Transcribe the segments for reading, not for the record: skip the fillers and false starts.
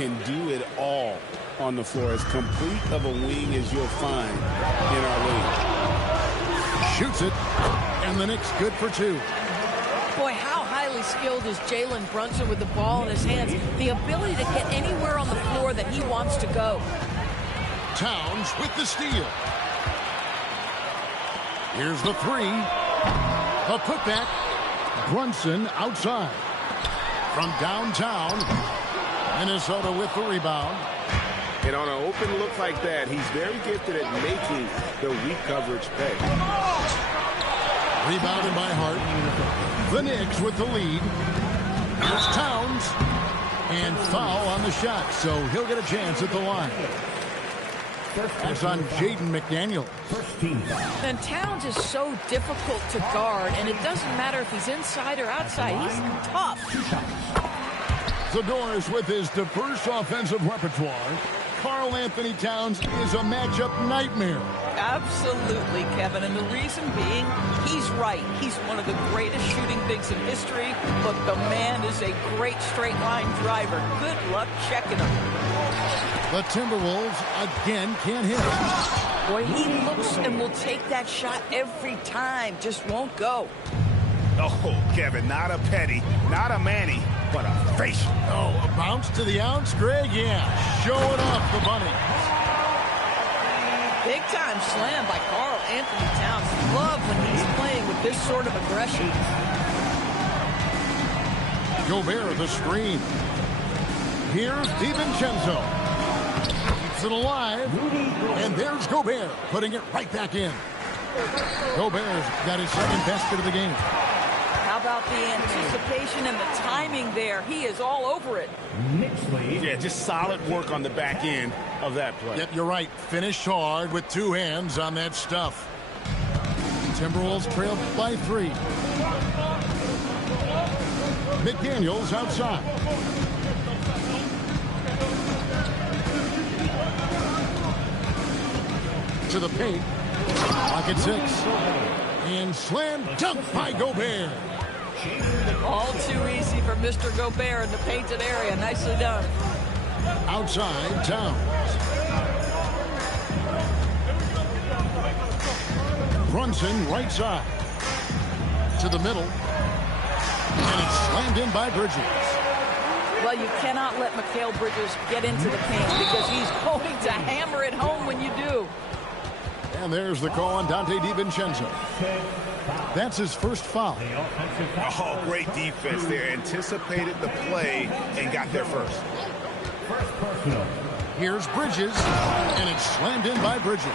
can do it all on the floor. As complete of a wing as you'll find in our league. Shoots it, and the Knicks good for 2. Boy, how highly skilled is Jalen Brunson with the ball in his hands. The ability to get anywhere on the floor that he wants to go. Towns with the steal. Here's the 3. A putback. Brunson outside. From downtown, Minnesota with the rebound. And on an open look like that, he's very gifted at making the weak coverage pay. Rebounded by Hart. The Knicks with the lead. Here's Towns. And foul on the shot, so he'll get a chance at the line. That's on Jaden McDaniel. And Towns is so difficult to guard, and it doesn't matter if he's inside or outside. He's tough. The Doors with his diverse offensive repertoire. Karl Anthony Towns is a matchup nightmare. Absolutely, Kevin. And the reason being, he's right. He's one of the greatest shooting bigs in history. But the man is a great straight-line driver. Good luck checking him. The Timberwolves again can't hit. Boy, he looks and will take that shot every time. Just won't go. Oh, Kevin, not a Petty, not a Manny, but a face. Oh, a bounce to the ounce, Greg? Yeah, showing off the bunny. Big-time slam by Karl Anthony Towns. Love when he's playing with this sort of aggression. Gobert the screen. Here's DiVincenzo. Keeps it alive. And there's Gobert putting it right back in. Gobert's got his second basket of the game. How about the anticipation and the timing there? He is all over it. Yeah, just solid work on the back end of that play. Yep, you're right. Finished hard with 2 hands on that stuff. Timberwolves trailed by 3. McDaniels outside. To the paint. Pocket 6. And slam dunk by Gobert. All too easy for Mr. Gobert in the painted area. Nicely done. Outside, Towns. Brunson right side. To the middle. And it's slammed in by Bridges. Well, you cannot let Mikal Bridges get into the paint because he's going to hammer it home when you do. And there's the call on Dante DiVincenzo. That's his first foul. Oh, great defense there. Anticipated the play and got there first. Here's Bridges, and it's slammed in by Bridges.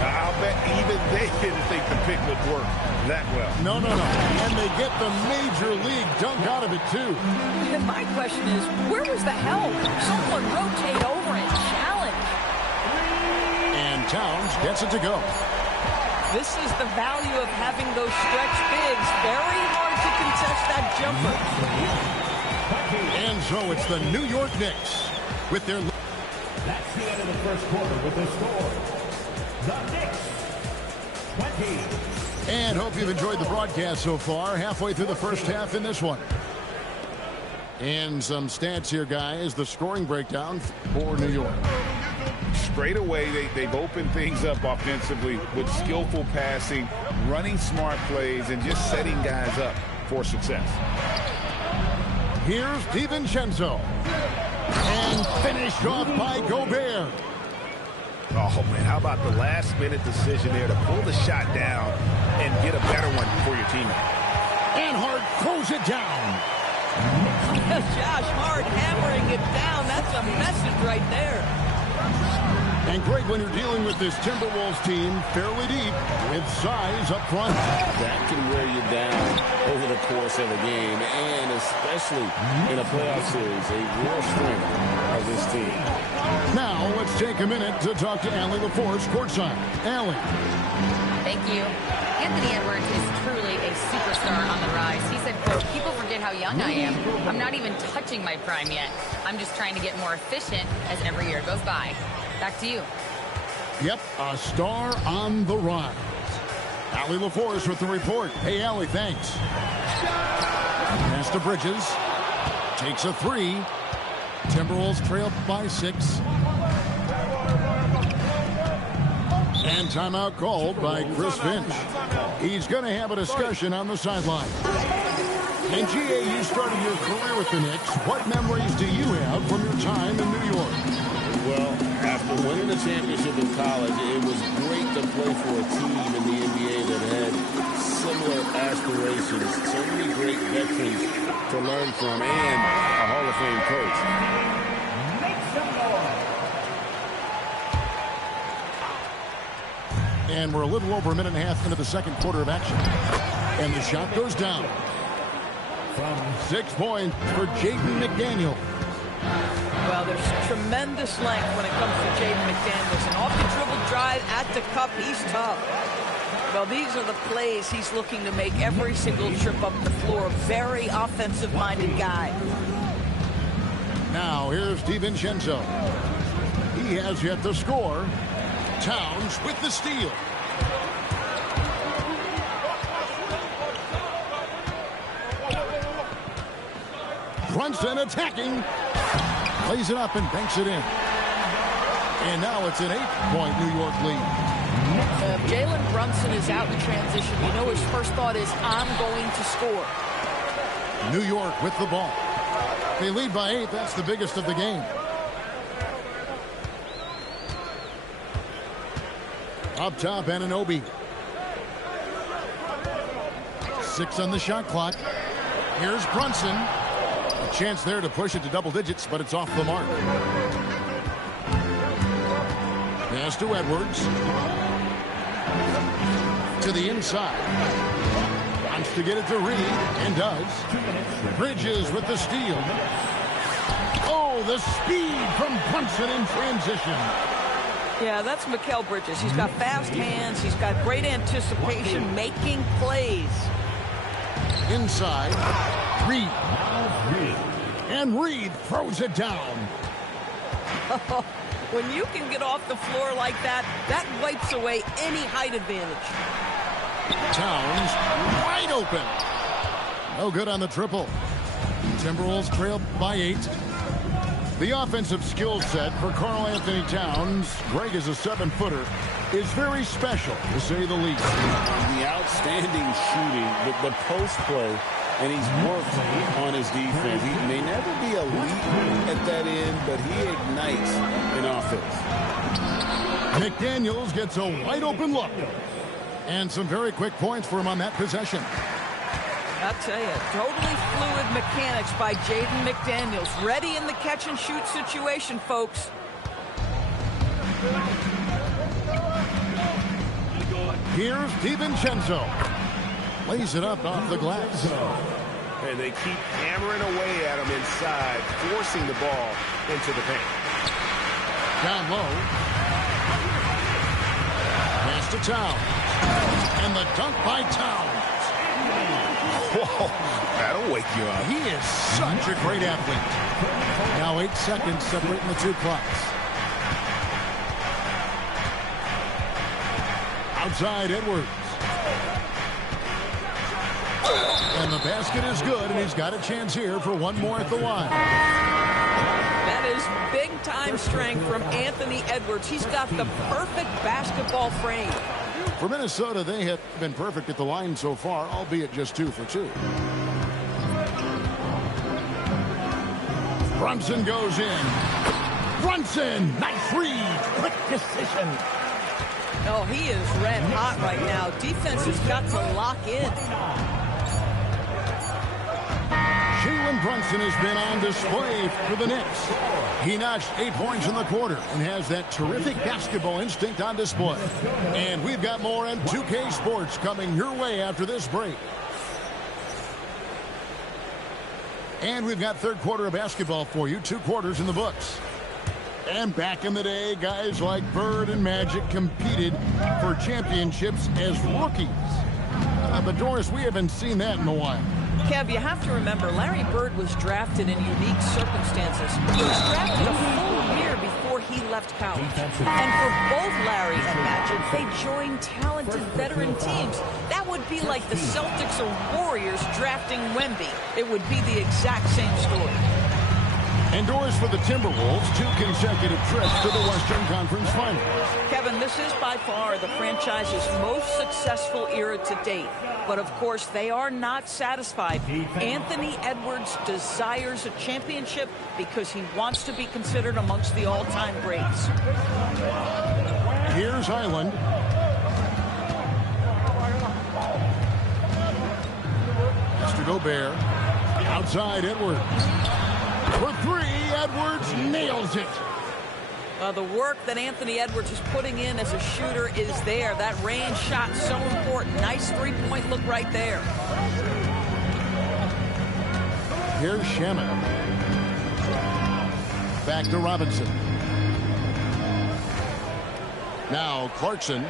I'll bet even they didn't think the pick would work that well. No. And they get the major league dunk out of it, too. And my question is, where was the help? Someone rotate over and challenge. And Towns gets it to go. This is the value of having those stretch bigs. Very hard to contest that jumper. And so it's the New York Knicks with their... That's the end of the first quarter with the score. The Knicks, 20. And hope you've enjoyed the broadcast so far. Halfway through the first half in this one. And some stats here, guys. The scoring breakdown for New York. Straight away, they've opened things up offensively with skillful passing, running smart plays, and just setting guys up for success. Here's DiVincenzo. And finished off by Gobert. Oh, man, how about the last-minute decision there to pull the shot down and get a better one for your teammate. And Hart throws it down. Josh Hart hammering it down. That's a message right there. And Greg, when you're dealing with this Timberwolves team, fairly deep, with size up front. That can wear you down over the course of a game, and especially in a playoff series, a real strength of this team. Now, let's take a minute to talk to Allie LaForce, courtside. Allie. Thank you. Anthony Edwards is truly a superstar on the rise. He said, quote, "People forget how young I am. I'm not even touching my prime yet. I'm just trying to get more efficient as every year goes by." Back to you. Yep, a star on the rise. Allie LaForce with the report. Hey, Allie, thanks. Pass to Bridges. Takes a 3. Timberwolves trail by 6. And timeout called by Chris Finch. He's going to have a discussion on the sideline. And G.A., you started your career with the Knicks. What memories do you have from your time in New York? Well, after winning the championship in college, it was great to play for a team in the NBA that had similar aspirations. So many great veterans to learn from and a Hall of Fame coach. And we're a little over a minute and a half into the second quarter of action. And the shot goes down. 6 points for Jaden McDaniel. Well, there's tremendous length when it comes to Jaden McDaniels. An off-the-dribble drive at the cup, he's tough. Well, these are the plays he's looking to make every single trip up the floor. Very offensive-minded guy. Now, here's DiVincenzo. He has yet to score. Towns with the steal. Brunson attacking. Lays it up and banks it in. And now it's an 8-point New York lead. Jalen Brunson is out in transition. You know his first thought is, I'm going to score. New York with the ball. They lead by 8. That's the biggest of the game. Up top, Anunoby. 6 on the shot clock. Here's Brunson. A chance there to push it to double digits, but it's off the mark. Pass to Edwards. To the inside. Wants to get it to Reed, and does. Bridges with the steal. Oh, the speed from Brunson in transition. Yeah, that's Mikal Bridges. He's got fast hands. He's got great anticipation, making plays. Inside, Reed. And Reed throws it down. When you can get off the floor like that, that wipes away any height advantage. Towns wide open. No good on the triple. Timberwolves trail by 8. The offensive skill set for Karl Anthony Towns, Greg is a 7-footer, is very special, to say the least. The outstanding shooting, the post play, and he's worked on his defense. He may never be elite at that end, but he ignites in offense. McDaniels gets a wide open look. And some very quick points for him on that possession. I'll tell you, totally fluid mechanics by Jaden McDaniels. Ready in the catch-and-shoot situation, folks. Here's DiVincenzo. Lays it up off the glass. And they keep hammering away at him inside, forcing the ball into the paint. Down low. Pass to Towns. And the dunk by Towns. Whoa, that'll wake you up. He is such a great athlete. Now 8 seconds separating the two clocks. Outside Edwards. And the basket is good, and he's got a chance here for one more at the line. That is big-time strength from Anthony Edwards. He's got the perfect basketball frame. For Minnesota, they have been perfect at the line so far, albeit just 2 for 2. Brunson goes in. Brunson, nice read, quick decision. Oh, he is red hot right now. Defense has got to lock in. Jalen Brunson has been on display for the Knicks. He notched 8 points in the quarter and has that terrific basketball instinct on display. And we've got more on 2K Sports coming your way after this break. And we've got third quarter of basketball for you, 2 quarters in the books. And back in the day, guys like Bird and Magic competed for championships as rookies. But Doris, we haven't seen that in a while. Kev, you have to remember, Larry Bird was drafted in unique circumstances. He was drafted a full year before he left college. And for both Larry and Magic, they joined talented veteran teams. That would be like the Celtics or Warriors drafting Wemby. It would be the exact same story. Endures for the Timberwolves 2 consecutive trips to the Western Conference Finals. Kevin, this is by far the franchise's most successful era to date. But, of course, they are not satisfied. Anthony Edwards desires a championship because he wants to be considered amongst the all-time greats. Here's Highland. Mr. Gobert. Outside Edwards. For 3, Edwards nails it. The work that Anthony Edwards is putting in as a shooter is there. That range shot so important. Nice three-point look right there. Here's Shaman. Back to Robinson. Now Clarkson.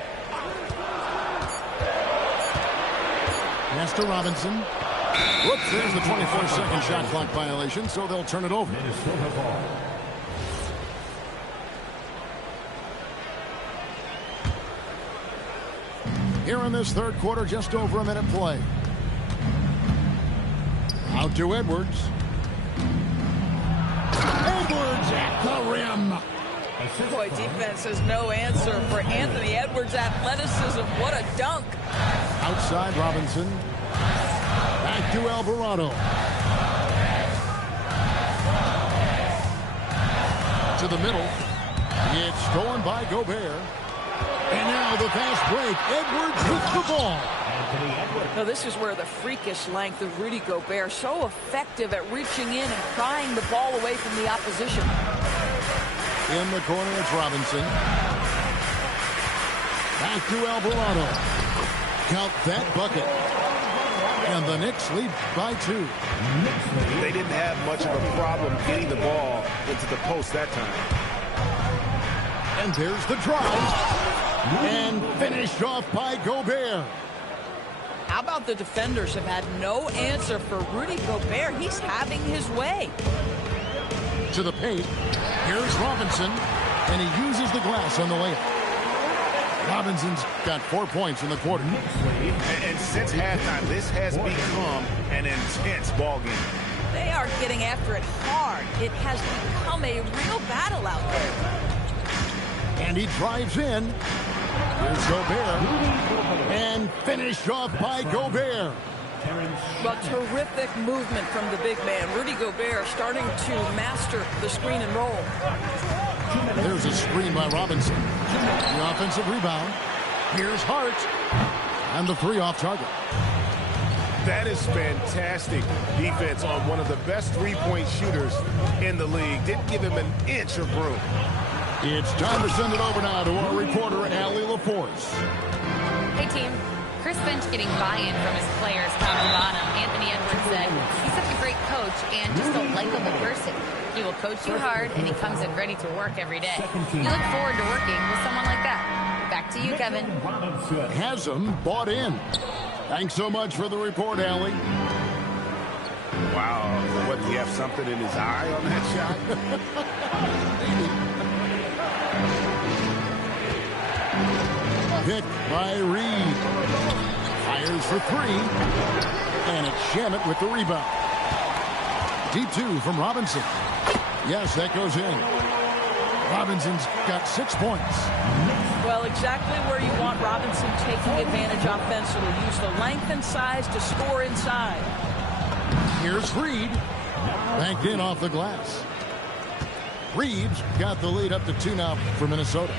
Pass to Robinson. Whoops, there's the 24-second shot clock violation, so they'll turn it over. Minnesota ball. Here in this third quarter, just over a minute play. Out to Edwards. Edwards at the rim. Boy, defense has no answer for Anthony Edwards' athleticism. What a dunk. Outside Robinson. Back to Alvarado. To the middle. It's stolen by Gobert. And now the fast break. Edwards with the ball. Now, this is where the freakish length of Rudy Gobert, so effective at reaching in and prying the ball away from the opposition. In the corner, it's Robinson. Back to Alvarado. Count that bucket. And the Knicks lead by 2. They didn't have much of a problem getting the ball into the post that time. And there's the drive. And finished off by Gobert. How about the defenders have had no answer for Rudy Gobert? He's having his way. To the paint. Here's Robinson. And he uses the glass on the layup. Robinson's got 4 points in the quarter. And since halftime, this has become an intense ball game. They are getting after it hard. It has become a real battle out there. And he drives in. Here's Gobert. And finished off by Gobert. Well, terrific movement from the big man. Rudy Gobert starting to master the screen and roll. There's a screen by Robinson. The offensive rebound. Here's Hart. And the 3 off target. That is fantastic defense on one of the best three-point shooters in the league. Didn't give him an inch of room. It's time to send it over now to our reporter, Allie LaForce. Hey, team. Chris Finch getting buy-in from his players top to bottom. Anthony Edwards said he's such a great coach and just a likable person. He will coach you hard, and he comes in ready to work every day. You look forward to working with someone like that. Back to you, Kevin. Has him bought in. Thanks so much for the report, Allie. Wow. What, do you have something in his eye on that shot? Picked by Reed. Fires for 3. And it's Shamet with the rebound. Deep 2 from Robinson. Yes, that goes in. Robinson's got 6 points. Well, exactly where you want Robinson taking advantage offensively. Use the length and size to score inside. Here's Reed. Banked in off the glass. Reed's got the lead up to 2 now for Minnesota.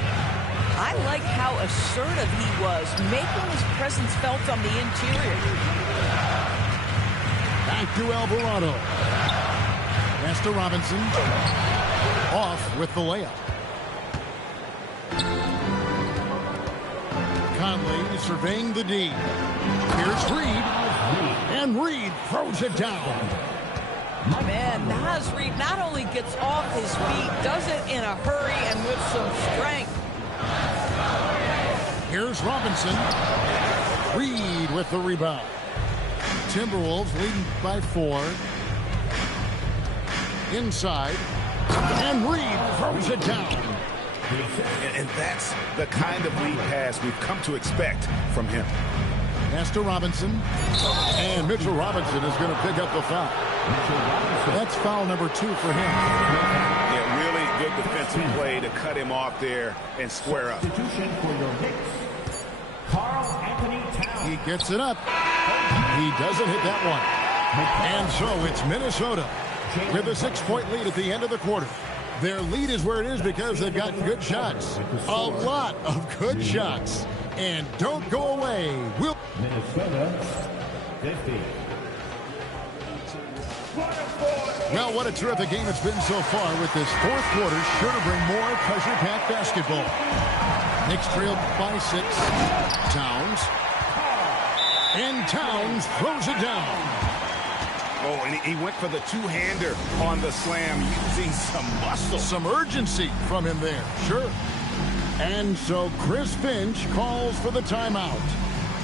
I like how assertive he was, making his presence felt on the interior. Back to Alvarado. Pass to Robinson. Off with the layup. Conley surveying the D. Here's Reed. And Reed throws it down. Man, Naz Reed not only gets off his feet, does it in a hurry and with some strength. Here's Robinson. Reed with the rebound. Timberwolves leading by 4. Inside. And Reed throws it down. And that's the kind of lead pass we've come to expect from him. Pass to Robinson. And Mitchell Robinson is going to pick up the foul. That's foul number 2 for him. Yeah, really good defensive play to cut him off there and square up. Substitution for your Knicks, Karl Anthony Towns. He gets it up. He doesn't hit that one. And so it's Minnesota with a 6-point lead at the end of the quarter. Their lead is where it is because they've gotten good shots. A lot of good shots. And don't go away. Minnesota 50. Well, what a terrific game it's been so far with this fourth quarter. Sure to bring more pressure-packed basketball. Knicks trailed by 6. Towns. And Towns throws it down. Oh, and he went for the two-hander on the slam, using some muscle. Some urgency from him there, sure. And so Chris Finch calls for the timeout.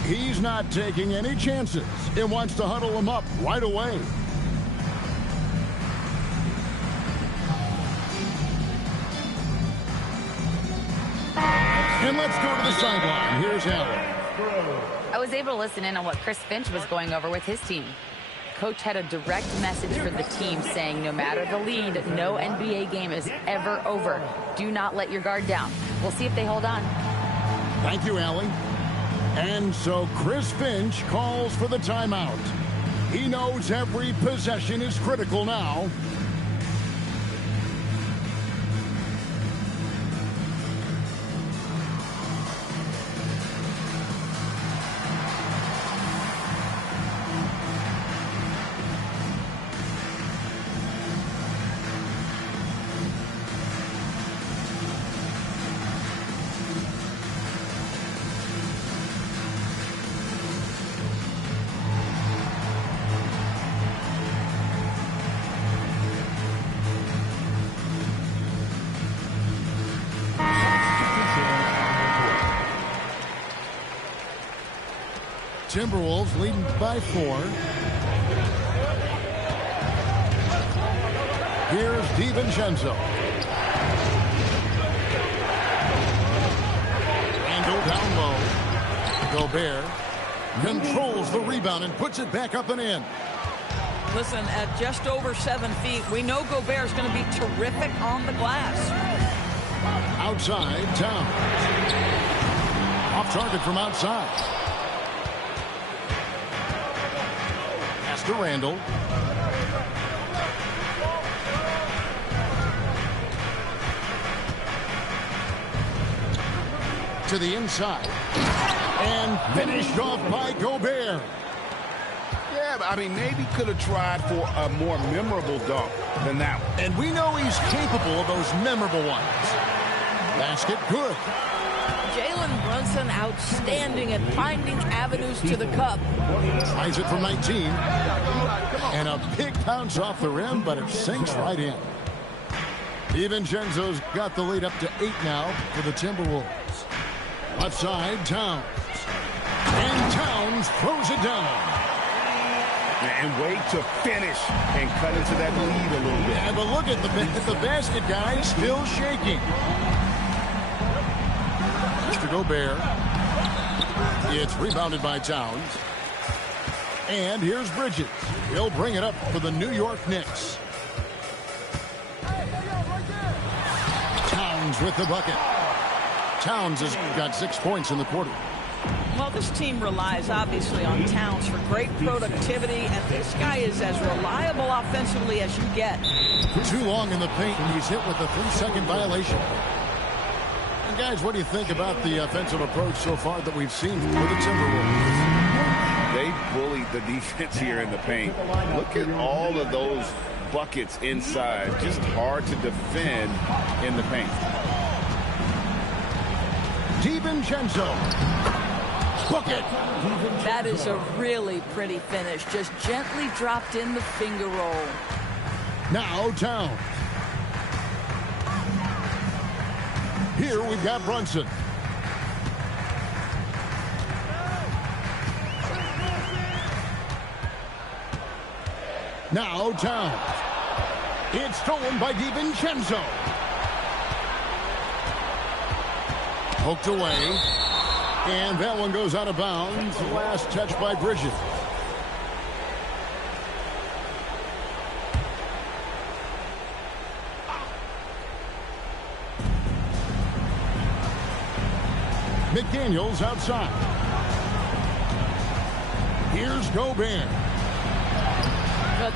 He's not taking any chances and wants to huddle him up right away. And let's go to the sideline. Here's Allen. I was able to listen in on what Chris Finch was going over with his team. Coach had a direct message for the team saying no matter the lead, no NBA game is ever over. Do not let your guard down. We'll see if they hold on. Thank you, Allie. And so Chris Finch calls for the timeout. He knows every possession is critical now. Timberwolves leading by 4. Here's DiVincenzo. Randle down low. Gobert controls the rebound and puts it back up and in. Listen, at just over 7 feet, we know Gobert's going to be terrific on the glass. Outside, Towns. Off target from outside. To Randle. To the inside. And finished off by Gobert. Yeah, I mean, maybe could have tried for a more memorable dunk than that one. And we know he's capable of those memorable ones. Basket good. Jalen Brunson outstanding at finding avenues to the cup. Tries it from 19. And a big bounce off the rim, but it sinks right in. DiVincenzo's got the lead up to 8 now for the Timberwolves. Left side, Towns. And Towns throws it down. And wait to finish and cut into that lead a little bit. Yeah, but look at the basket, guys, still shaking. Mr. Gobert. It's rebounded by Towns. And here's Bridges. He'll bring it up for the New York Knicks. Towns with the bucket. Towns has got 6 points in the quarter. Well, this team relies obviously on Towns for great productivity, and this guy is as reliable offensively as you get. Too long in the paint, and he's hit with a 3-second violation. And guys, what do you think about the offensive approach so far that we've seen with the Timberwolves? They bullied the defense here in the paint. Look at all of those buckets inside. Just hard to defend in the paint. DiVincenzo. Bucket. That is a really pretty finish. Just gently dropped in the finger roll. Now Towns. Here we've got Brunson. Now Towns. It's stolen by DiVincenzo. Poked away. And that one goes out of bounds. Last touch by Bridges. McDaniels outside. Here's Gobert.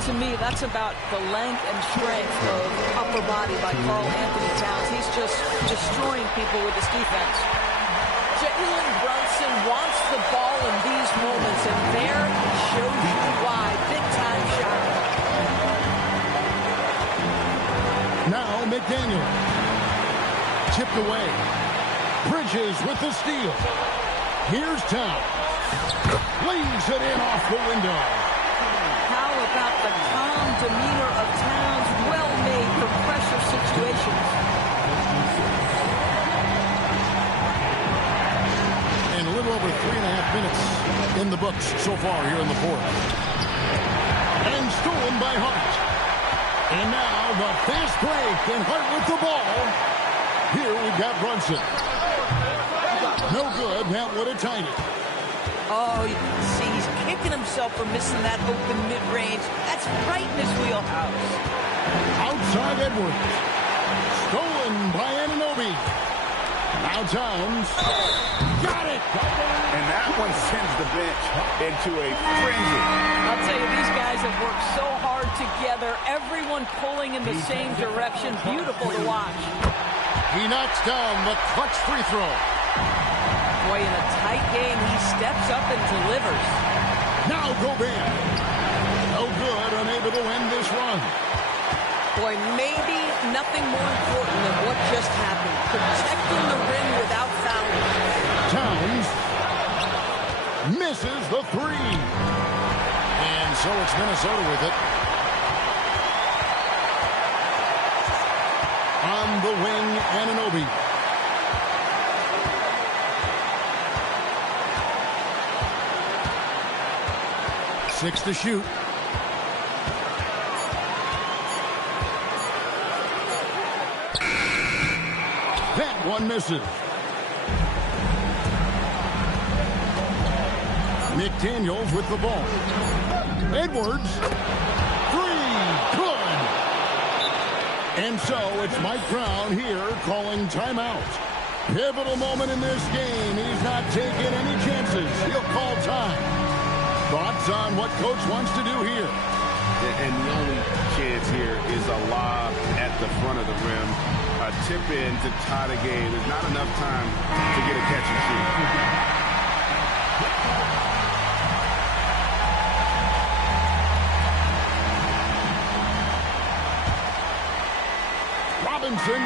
To me, that's about the length and strength of upper body by Karl Anthony Towns. He's just destroying people with his defense. Jalen Brunson wants the ball in these moments, and there he shows you why. Big-time shot. Now McDaniel. Tipped away. Bridges with the steal. Here's Towns. Leaves it in off the window. How about the calm demeanor of Towns? Well made for pressure situations. And a little over 3.5 minutes in the books so far here in the fourth. And stolen by Hart. And now the fast break, and Hart with the ball. Here we've got Brunson. No good. That would have tied it. Oh, you can see he's kicking himself for missing that open mid-range. That's right in his wheelhouse. Outside Edwards. Stolen by Anunoby. Now Towns. Got it! And that one sends the bench into a frenzy. I'll tell you, these guys have worked so hard together. Everyone pulling in the same direction. Beautiful to watch. He knocks down the clutch free throw. Boy, in a tight game, he steps up and delivers. Now Gobert. No good, unable to win this run. Boy, maybe nothing more important than what just happened. Protecting the rim without fouling. Towns misses the three. And so it's Minnesota with it. On the wing, Anunoby. Six to shoot. That one misses. McDaniels with the ball. Edwards. Three. Good. And so it's Mike Brown here calling timeout. Pivotal moment in this game. He's not taking any chances. He'll call time. Thoughts on what Coach wants to do here? And the only chance here is a lob at the front of the rim. A tip in to tie the game. There's not enough time to get a catch and shoot. Robinson.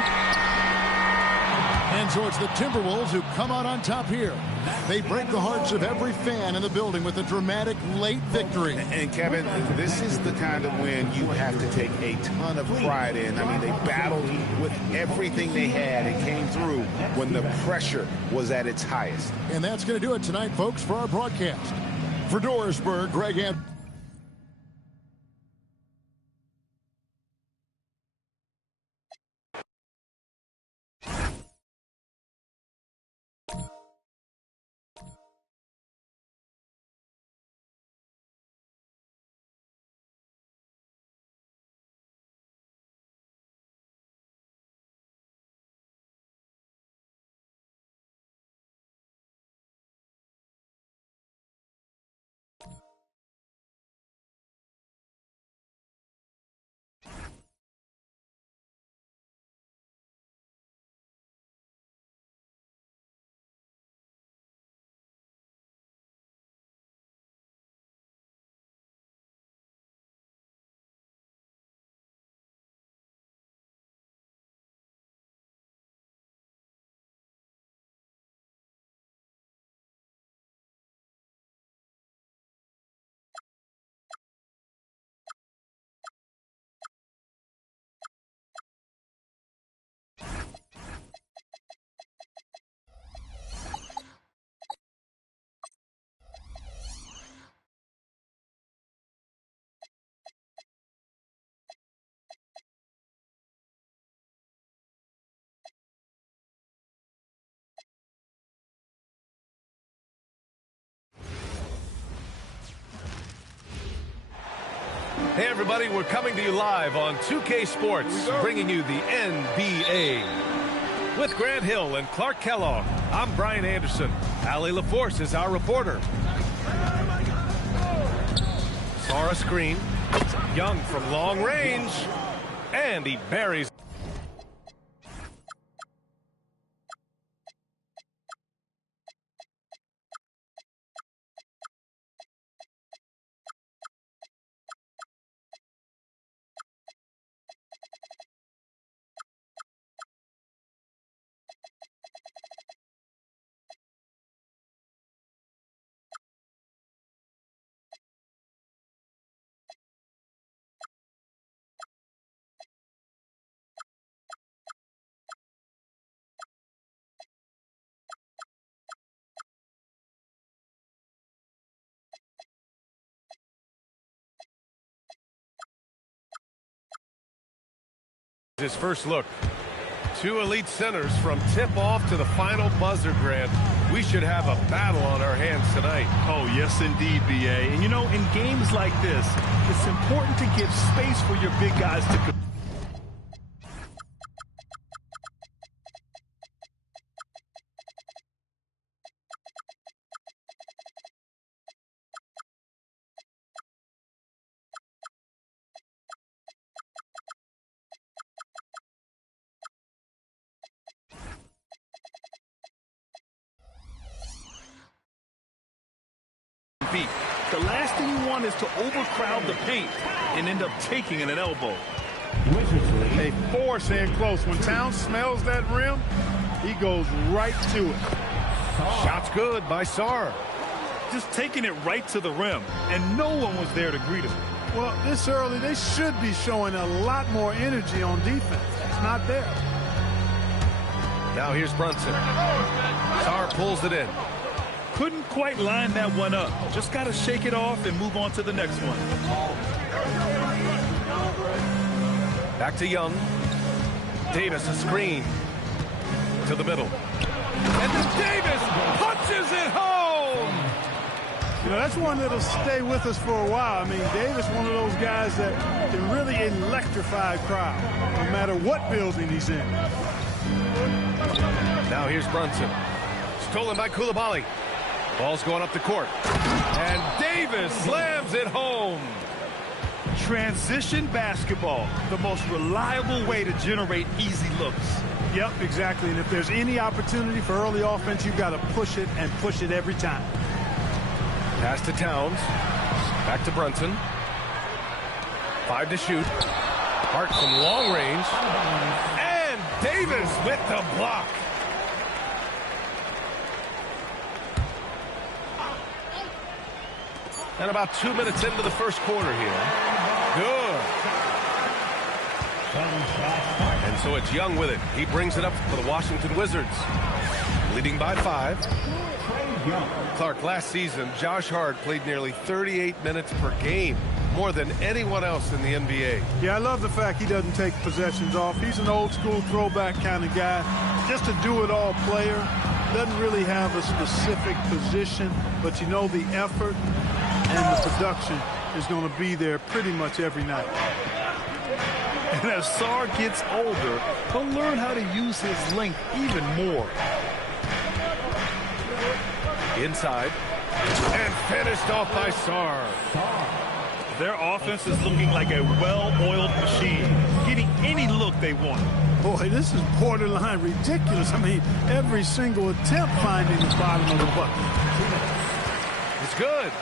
And so it's the Timberwolves who come out on top here. They break the hearts of every fan in the building with a dramatic late victory. And Kevin, this is the kind of win you have to take a ton of pride in. I mean, they battled with everything they had and came through when the pressure was at its highest. And that's going to do it tonight, folks, for our broadcast. For Dorisburg, Greg Anthony. Hey everybody, we're coming to you live on 2K Sports, bringing you the NBA. With Grant Hill and Clark Kellogg, I'm Brian Anderson. Allie LaForce is our reporter. Sara screen. Young from long range. And he buries. His first look. Two elite centers from tip-off to the final buzzer, Grant. We should have a battle on our hands tonight. Oh, yes, indeed, B.A. And, you know, in games like this, it's important to give space for your big guys to compete. The last thing you want is to overcrowd the paint and end up taking an elbow. They force in close. When Towns smells that rim, he goes right to it. Shot's good by Sar. Just taking it right to the rim, and no one was there to greet him. Well, this early, they should be showing a lot more energy on defense. It's not there. Now here's Brunson. Sar pulls it in. Couldn't quite line that one up. Just got to shake it off and move on to the next one. Back to Young. Davis, a screen. To the middle. And then Davis punches it home! You know, that's one that'll stay with us for a while. I mean, Davis, one of those guys that can really electrify a crowd, no matter what building he's in. Now here's Brunson. Stolen by Coulibaly. Ball's going up the court. And Davis slams it home. Transition basketball, the most reliable way to generate easy looks. Yep, exactly. And if there's any opportunity for early offense, you've got to push it and push it every time. Pass to Towns. Back to Brunson. 5 to shoot. Hart from long range. And Davis with the block. And about 2 minutes into the first quarter here. Good. And so it's Young with it. He brings it up for the Washington Wizards. Leading by 5. Clark, last season, Josh Hart played nearly 38 minutes per game, more than anyone else in the NBA. Yeah, I love the fact he doesn't take possessions off. He's an old-school throwback kind of guy. Just a do-it-all player. Doesn't really have a specific position, but you know the effort and the production is going to be there pretty much every night. And as Sar gets older, he'll learn how to use his length even more. Inside. And finished off by Sar. Their offense is looking like a well-oiled machine, getting any look they want. Boy, this is borderline ridiculous. I mean, every single attempt finding the bottom of the bucket. It's good.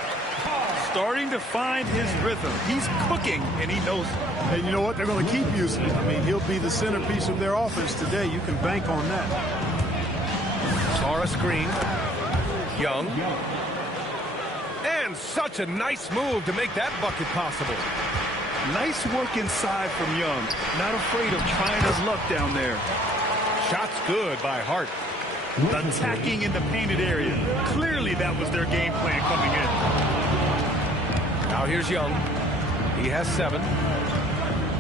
Starting to find his rhythm. He's cooking, and he knows it. And you know what? They're going to keep using it. I mean, he'll be the centerpiece of their offense today. You can bank on that. Sara screen. Young. And such a nice move to make that bucket possible. Nice work inside from Young. Not afraid of trying his luck down there. Shot's good by Hart. Attacking in the painted area. Clearly that was their game plan coming in. Now here's Young. He has 7.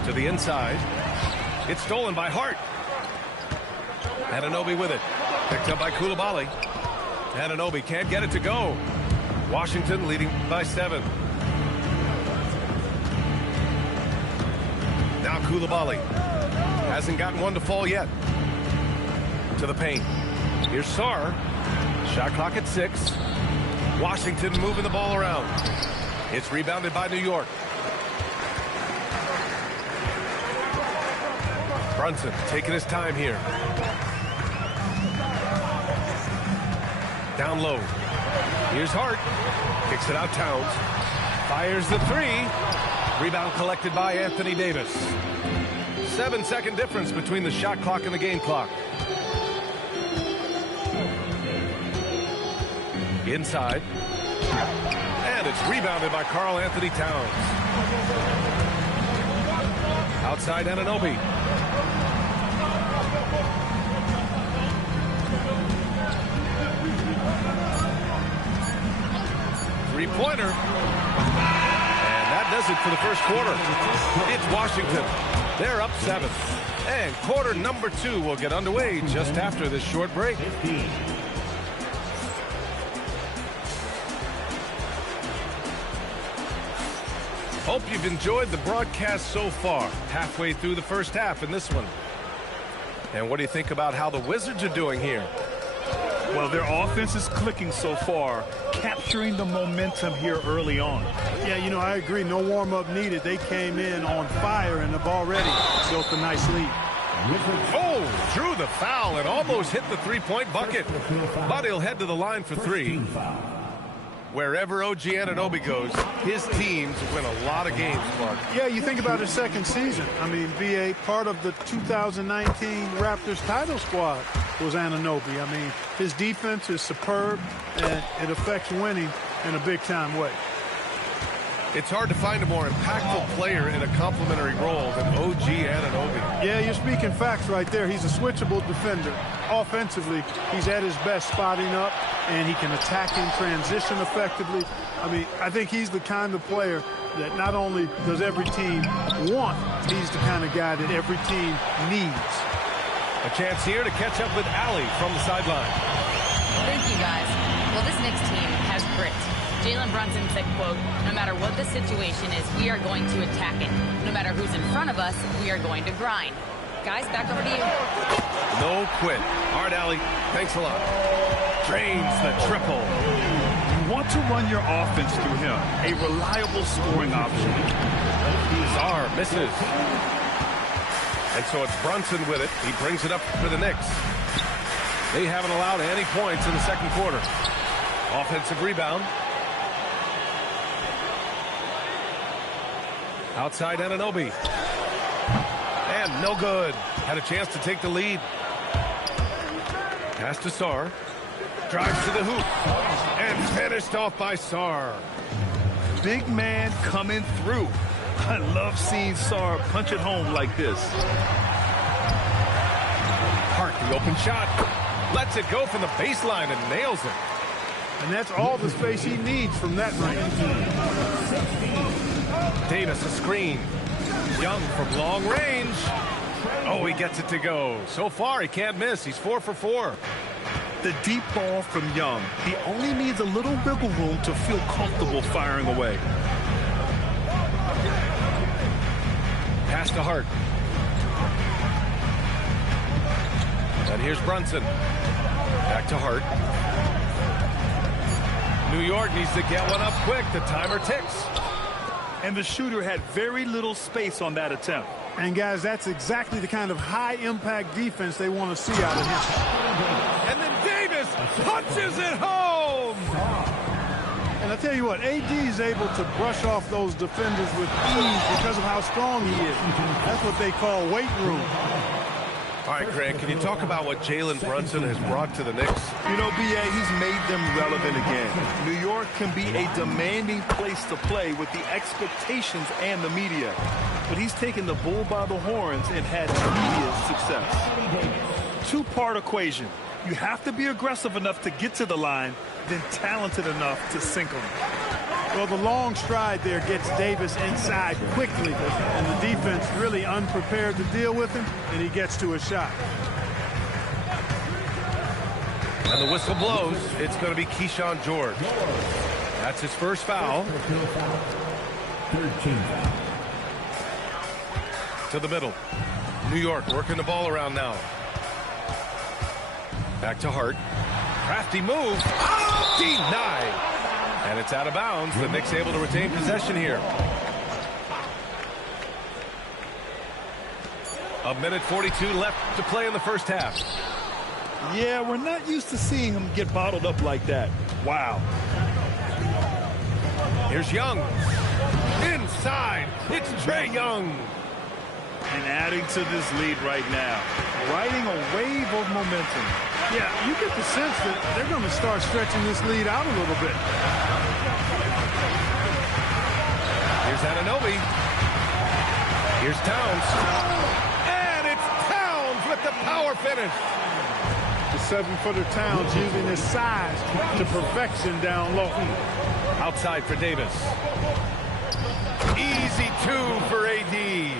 To the inside. It's stolen by Hart. Anunoby with it. Picked up by Coulibaly. Anunoby can't get it to go. Washington leading by 7. Now Coulibaly. Hasn't gotten one to fall yet. To the paint. Here's Sarr. Shot clock at 6. Washington moving the ball around. It's rebounded by New York. Brunson taking his time here. Down low. Here's Hart. Kicks it out Towns. Fires the 3. Rebound collected by Anthony Davis. 7-second difference between the shot clock and the game clock. Inside. And it's rebounded by Karl Anthony Towns. Outside Anunoby. Three-pointer. And that does it for the first quarter. It's Washington. They're up 7. And quarter number 2 will get underway just after this short break. Hope you've enjoyed the broadcast so far. Halfway through the first half in this one. And what do you think about how the Wizards are doing here? Well, their offense is clicking so far, capturing the momentum here early on. Yeah, you know, I agree. No warm-up needed. They came in on fire and have already built a nice lead. Oh, drew the foul and almost hit the three-point bucket. But he'll head to the line for 3. Wherever OG Anunoby goes, his teams win a lot of games, Clark. Yeah, you think about his second season. I mean, BA, part of the 2019 Raptors title squad was Anunoby. I mean, his defense is superb, and it affects winning in a big-time way. It's hard to find a more impactful player in a complementary role than OG Anunoby. Yeah, you're speaking facts right there. He's a switchable defender. Offensively, he's at his best spotting up, and he can attack in transition effectively. I mean, I think he's the kind of player that not only does every team want, he's the kind of guy that every team needs. A chance here to catch up with Allie from the sideline. Thank you, guys. Well, this Knicks team has grit. Jalen Brunson said, quote, no matter what the situation is, we are going to attack it. No matter who's in front of us, we are going to grind. Guys, back over to you. No quit. All right, Allie. Thanks a lot. Drains the triple. You want to run your offense through him, a reliable scoring option. Sarr misses. And so it's Brunson with it. He brings it up for the Knicks. They haven't allowed any points in the second quarter. Offensive rebound. Outside Anunoby. And no good. Had a chance to take the lead. Pass to Sarr. Drives to the hoop. And finished off by Sarr. Big man coming through. I love seeing Sarr punch it home like this. Hart, the open shot. Lets it go from the baseline and nails it. And that's all the space he needs from that range. Davis, a screen. Young from long range. Oh, he gets it to go. So far, he can't miss. He's 4 for 4. The deep ball from Young. He only needs a little wiggle room to feel comfortable firing away. Pass to Hart. And here's Brunson. Back to Hart. New York needs to get one up quick. The timer ticks. And the shooter had very little space on that attempt. And, guys, that's exactly the kind of high-impact defense they want to see out of him. And then Davis punches it home. And I tell you what, AD is able to brush off those defenders with ease because of how strong he is. That's what they call weight room. All right, Grant, can you talk about what Jalen Brunson has brought to the Knicks? You know, B.A., he's made them relevant again. New York can be a demanding place to play with the expectations and the media. But he's taken the bull by the horns and had immediate success. Two-part equation. You have to be aggressive enough to get to the line, then talented enough to sink them. Well, the long stride there gets Davis inside quickly, and the defense really unprepared to deal with him, and he gets to a shot. And the whistle blows. It's going to be Keyshawn George. That's his first foul. To the middle. New York working the ball around now. Back to Hart. Crafty move. Oh, denied. And it's out of bounds. The Knicks able to retain possession here. A minute 42 left to play in the first half. Yeah, we're not used to seeing him get bottled up like that. Wow. Here's Young. Inside. It's Trae Young. And adding to this lead right now. Riding a wave of momentum. Yeah, you get the sense that they're going to start stretching this lead out a little bit. Here's Anunoby. Here's Towns. And it's Towns with the power finish. The 7-footer Towns using his size to perfection down low. Outside for Davis. Easy two for AD.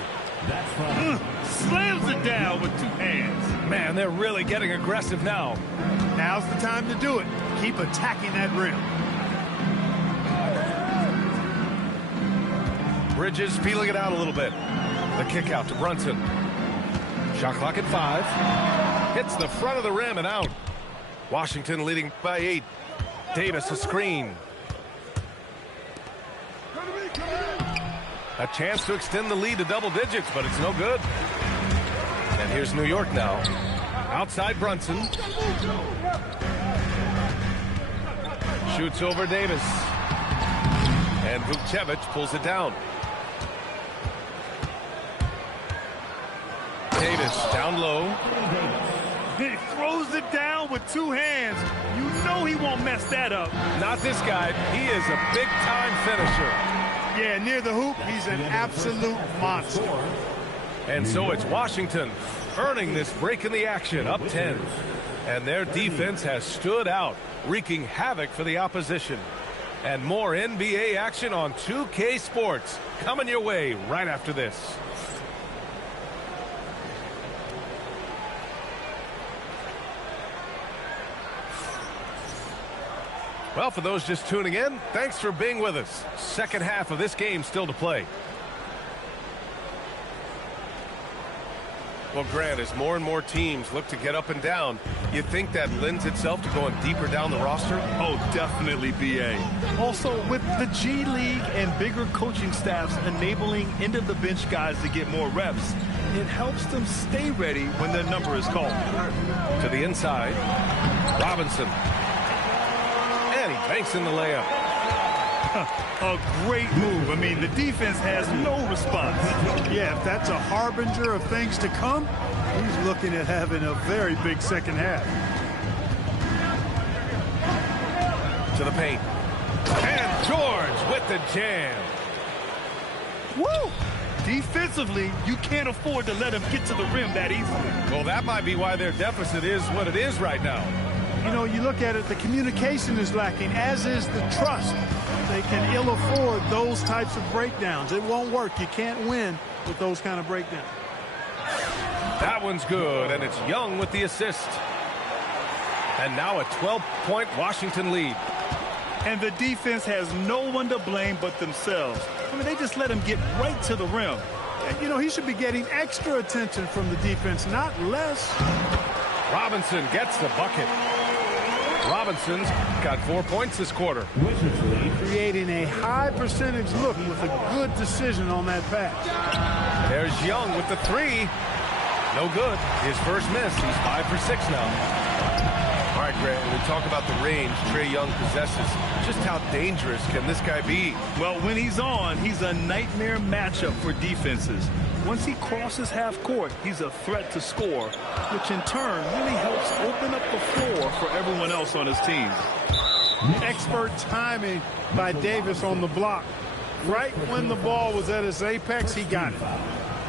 Slams it down with two hands. Man, they're really getting aggressive now. Now's the time to do it. Keep attacking that rim. Bridges feeling it out a little bit. The kick out to Brunson. Shot clock at 5. Hits the front of the rim and out. Washington leading by 8. Davis a screen. A chance to extend the lead to double digits, but it's no good. And here's New York now. Outside Brunson. Shoots over Davis. And Vukcevic pulls it down. Davis down low. He throws it down with two hands. You know he won't mess that up. Not this guy. He is a big-time finisher. Yeah, near the hoop, he's an absolute monster. And so it's Washington earning this break in the action, up 10. And their defense has stood out, wreaking havoc for the opposition. And more NBA action on 2K Sports coming your way right after this. Well, for those just tuning in, thanks for being with us. Second half of this game still to play. Well, Grant, as more and more teams look to get up and down, you think that lends itself to going deeper down the roster? Oh, definitely, B.A. Also, with the G League and bigger coaching staffs enabling end-of-the-bench guys to get more reps, it helps them stay ready when their number is called. To the inside, Robinson. And he banks in the layup. A great move. I mean, the defense has no response. Yeah, if that's a harbinger of things to come, he's looking at having a very big second half. To the paint. And George with the jam. Woo! Defensively, you can't afford to let him get to the rim that easily. Well, that might be why their deficit is what it is right now. You know, you look at it, the communication is lacking, as is the trust. They can ill afford those types of breakdowns. It won't work. You can't win with those kind of breakdowns. That one's good, and it's Young with the assist. And now a 12-point Washington lead. And the defense has no one to blame but themselves. I mean, they just let him get right to the rim. And, you know, he should be getting extra attention from the defense, not less. Robinson gets the bucket. Robinson's got 4 points this quarter. Creating a high percentage look with a good decision on that pass. There's Young with the three. No good. His first miss. He's 5 for 6 now. All right, Grant, when we talk about the range Trae Young possesses, just how dangerous can this guy be? Well, when he's on, he's a nightmare matchup for defenses. Once he crosses half court, he's a threat to score, which in turn really helps open up the floor for everyone else on his team. Expert timing by Davis on the block. Right when the ball was at its apex, he got it.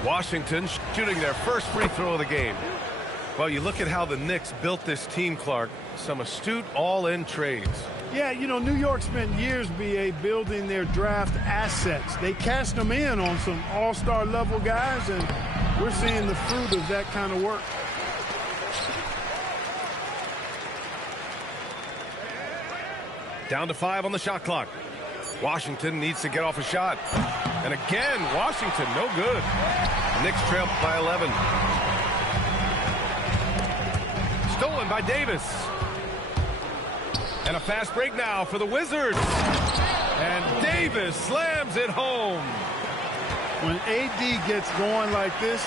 Washington shooting their first free throw of the game. Well, you look at how the Knicks built this team, Clark. Some astute all-in trades. Yeah, you know, New York spent years, B.A., building their draft assets. They cast them in on some all-star level guys, and we're seeing the fruit of that kind of work. Down to 5 on the shot clock. Washington needs to get off a shot. And again, Washington, no good. Knicks trail by 11. Stolen stolen by Davis. And a fast break now for the Wizards. And Davis slams it home. When AD gets going like this,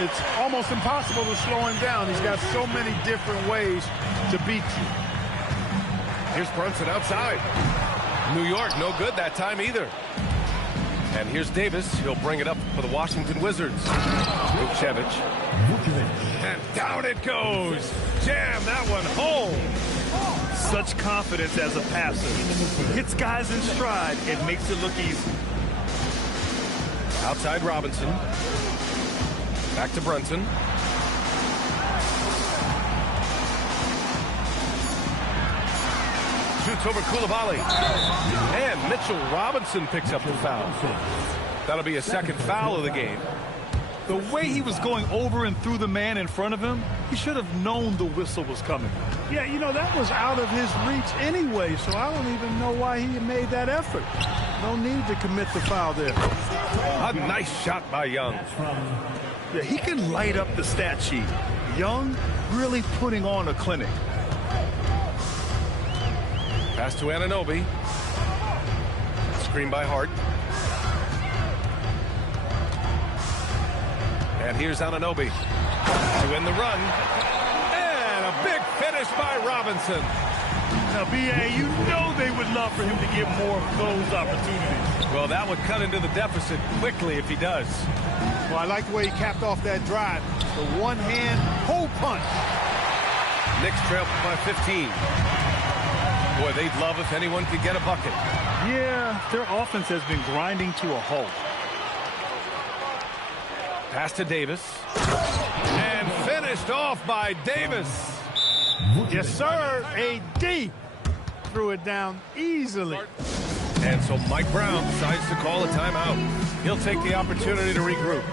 it's almost impossible to slow him down. He's got so many different ways to beat you. Here's Brunson outside. New York, no good that time either. And here's Davis. He'll bring it up for the Washington Wizards. Vucevic. And down it goes. Jam that one home. Such confidence as a passer. Hits guys in stride and makes it look easy. Outside Robinson. Back to Brunson. Shoots over Coulibaly. And Mitchell Robinson picks up the foul. That'll be a second foul of the game. The way he was going over and through the man in front of him, he should have known the whistle was coming. Yeah, you know, that was out of his reach anyway, so I don't even know why he made that effort. No need to commit the foul there. A nice shot by Young. Yeah, he can light up the stat sheet. Young really putting on a clinic. Pass to Anunoby. Screen by Hart. And here's Anunoby to win the run. And a big finish by Robinson. Now, B.A., you know they would love for him to get more of those opportunities. Well, that would cut into the deficit quickly if he does. Well, I like the way he capped off that drive. The one-hand hole punch. Knicks trail by 15. Boy, they'd love if anyone could get a bucket. Yeah, their offense has been grinding to a halt. Pass to Davis. And finished off by Davis. Yes, sir. AD threw it down easily. And so Mike Brown decides to call a timeout. He'll take the opportunity to regroup.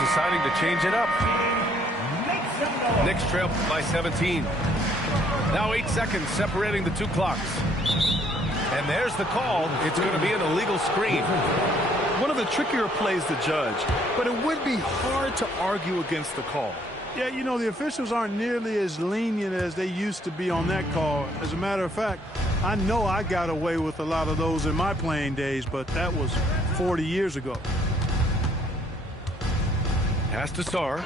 Deciding to change it up. Knicks trail by 17. Now 8 seconds separating the two clocks. And there's the call. It's going to be an illegal screen. One of the trickier plays to judge, but it would be hard to argue against the call. Yeah, you know, the officials aren't nearly as lenient as they used to be on that call. As a matter of fact, I know I got away with a lot of those in my playing days, but that was 40 years ago. Pass to Sarr.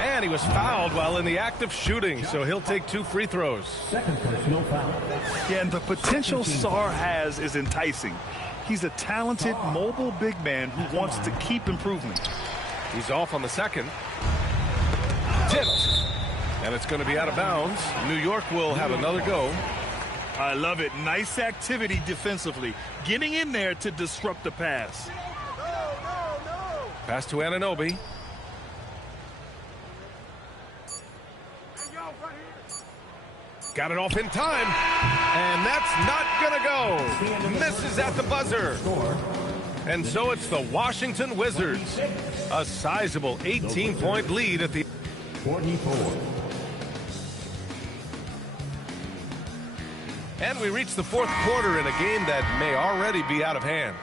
And he was fouled while in the act of shooting, so he'll take 2 free throws. Second personal foul. Yeah, and the potential Sarr has is enticing. He's a talented, mobile big man who wants to keep improving. He's off on the second. Tipped. And it's going to be out of bounds. New York will have another go. I love it. Nice activity defensively. Getting in there to disrupt the pass. Pass to Anunoby. Got it off in time. And that's not going to go. Misses at the buzzer. And so it's the Washington Wizards. A sizable 18-point lead at the 44. And we reach the fourth quarter in a game that may already be out of hand.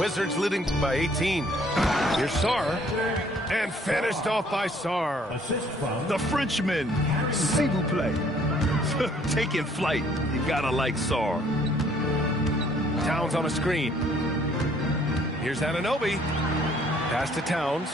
Wizards leading by 18. Here's Sarr. And finished off by Sarr. Assist from The Frenchman, s'il vous plaît. Taking flight. You gotta like Sarr. Towns on a screen. Here's Anunoby. Pass to Towns.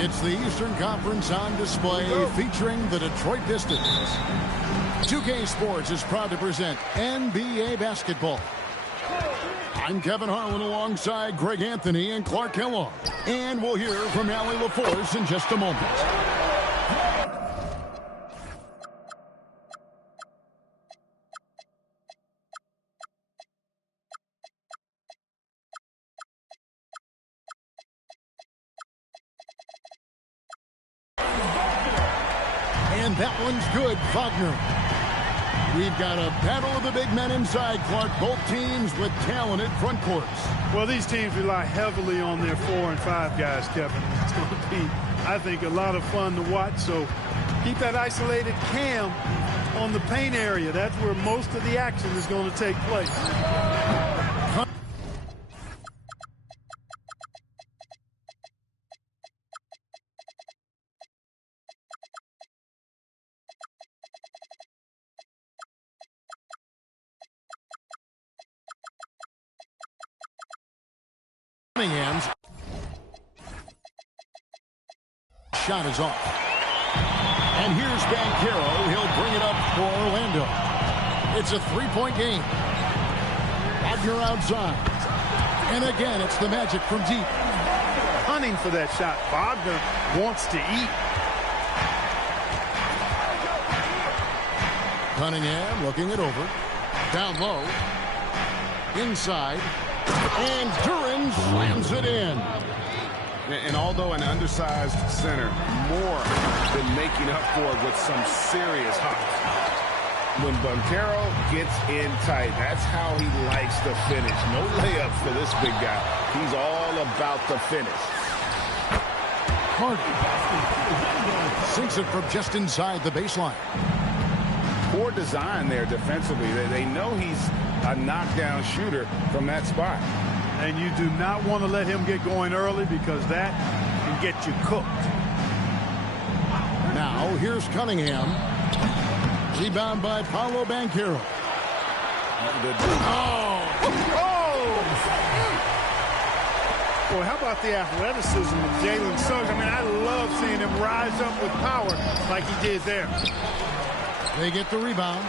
It's the Eastern Conference on display featuring the Detroit Pistons. 2K Sports is proud to present NBA basketball. I'm Kevin Harlan alongside Greg Anthony and Clark Kellogg. And we'll hear from Allie LaForce in just a moment. And that one's good, Wagner. We've got a battle of the big men inside, Clark. Both teams with talented front courts. Well, these teams rely heavily on their 4 and 5 guys, Kevin. It's going to be, I think, a lot of fun to watch. So keep that isolated cam on the paint area. That's where most of the action is going to take place. Cunningham's shot is off. And here's Banchero. He'll bring it up for Orlando. It's a three-point game. Wagner outside. And again, it's the Magic from deep. Hunting for that shot. Wagner wants to eat. Cunningham looking it over. Down low. Inside. And Duran slams it in. And although an undersized center, more than making up for it with some serious hops. When Banchero gets in tight, that's how he likes to finish. No layups for this big guy. He's all about the finish. Carter sinks it from just inside the baseline. Poor design there defensively. They know he's a knockdown shooter from that spot. And you do not want to let him get going early because that can get you cooked. Now, here's Cunningham. Rebound by Paolo Banchero. Boy, how about the athleticism of Jalen Suggs? I mean, I love seeing him rise up with power like he did there. They get the rebound.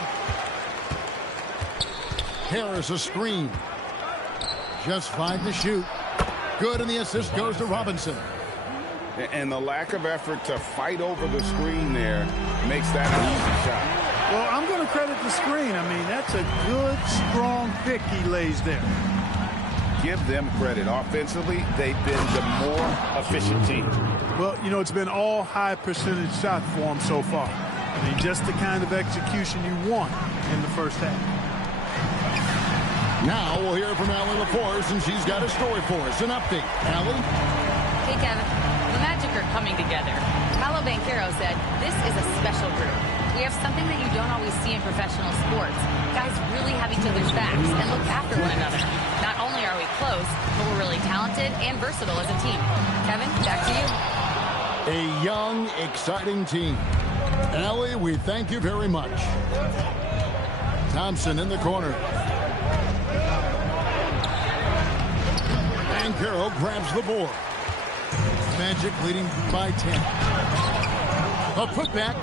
Harris a screen. Just 5 to shoot. Good, and the assist goes to Robinson. And the lack of effort to fight over the screen there makes that an easy shot. Well, I'm going to credit the screen. I mean, that's a good, strong pick he lays there. Give them credit. Offensively, they've been the more efficient team. Well, you know, it's been all high percentage shots for them so far. I mean, just the kind of execution you want in the first half. Now we'll hear from Allie LaForce, and she's got a story for us. An update. Allie? Hey, Kevin. The Magic are coming together. Paolo Banchero said, this is a special group. We have something that you don't always see in professional sports. Guys really have each other's backs and look after one another. Not only are we close, but we're really talented and versatile as a team. Kevin, back to you. A young, exciting team. Allie, we thank you very much. Thompson in the corner. Banchero grabs the board. Magic leading by 10. A putback,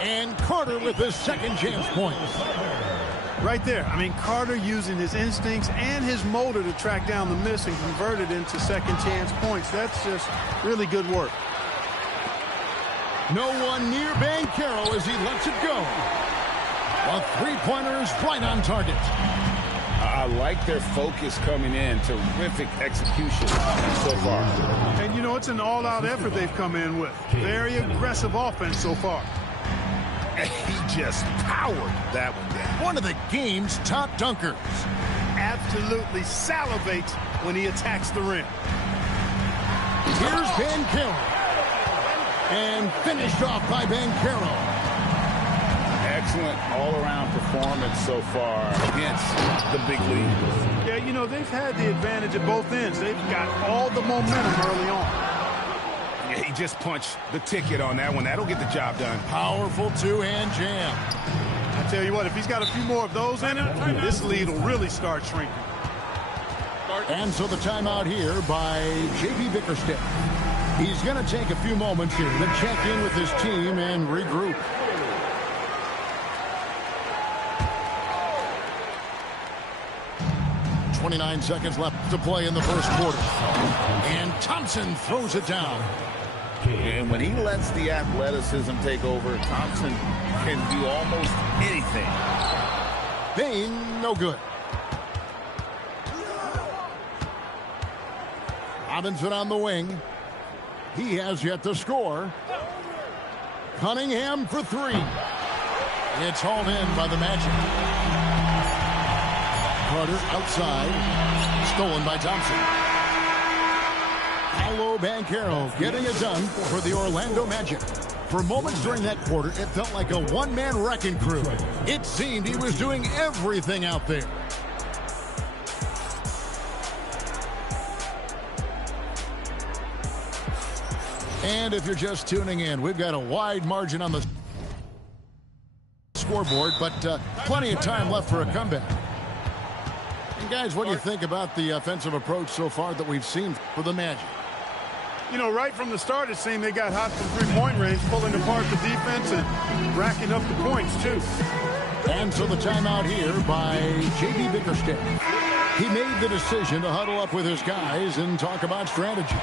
and Carter with his second chance points. Right there. I mean, Carter using his instincts and his motor to track down the miss and convert it into second chance points. That's just really good work. No one near Banchero as he lets it go. A three-pointer is right on target. I like their focus coming in. Terrific execution so far. And, you know, it's an all-out effort they've come in with. Very aggressive offense so far. And he just powered that one down. One of the game's top dunkers. Absolutely salivates when he attacks the rim. Here's Banchero. And finished off by Banchero. Excellent all-around performance so far against the big league. Yeah, you know, they've had the advantage at both ends. They've got all the momentum early on. Yeah, he just punched the ticket on that one. That'll get the job done. Powerful two-hand jam. I tell you what, if he's got a few more of those in him, this lead will really start shrinking. And so the timeout here by J.B. Bickerstaff. He's going to take a few moments here to check in with his team and regroup. .29 seconds left to play in the first quarter. And Thompson throws it down. And when he lets the athleticism take over, Thompson can do almost anything. Bain, no good. Robinson on the wing. He has yet to score. Cunningham for three. It's hauled in by the Magic. Carter outside. Stolen by Thompson. Paolo Banchero getting it done for the Orlando Magic. For moments during that quarter, it felt like a one-man wrecking crew. It seemed he was doing everything out there. And if you're just tuning in, we've got a wide margin on the scoreboard, but plenty of time left for a comeback. And guys, what do you think about the offensive approach so far that we've seen for the Magic? You know, right from the start, it seemed they got hot from three-point range, pulling apart the defense and racking up the points, too. And so the timeout here by J.B. Bickerstaff. He made the decision to huddle up with his guys and talk about strategy.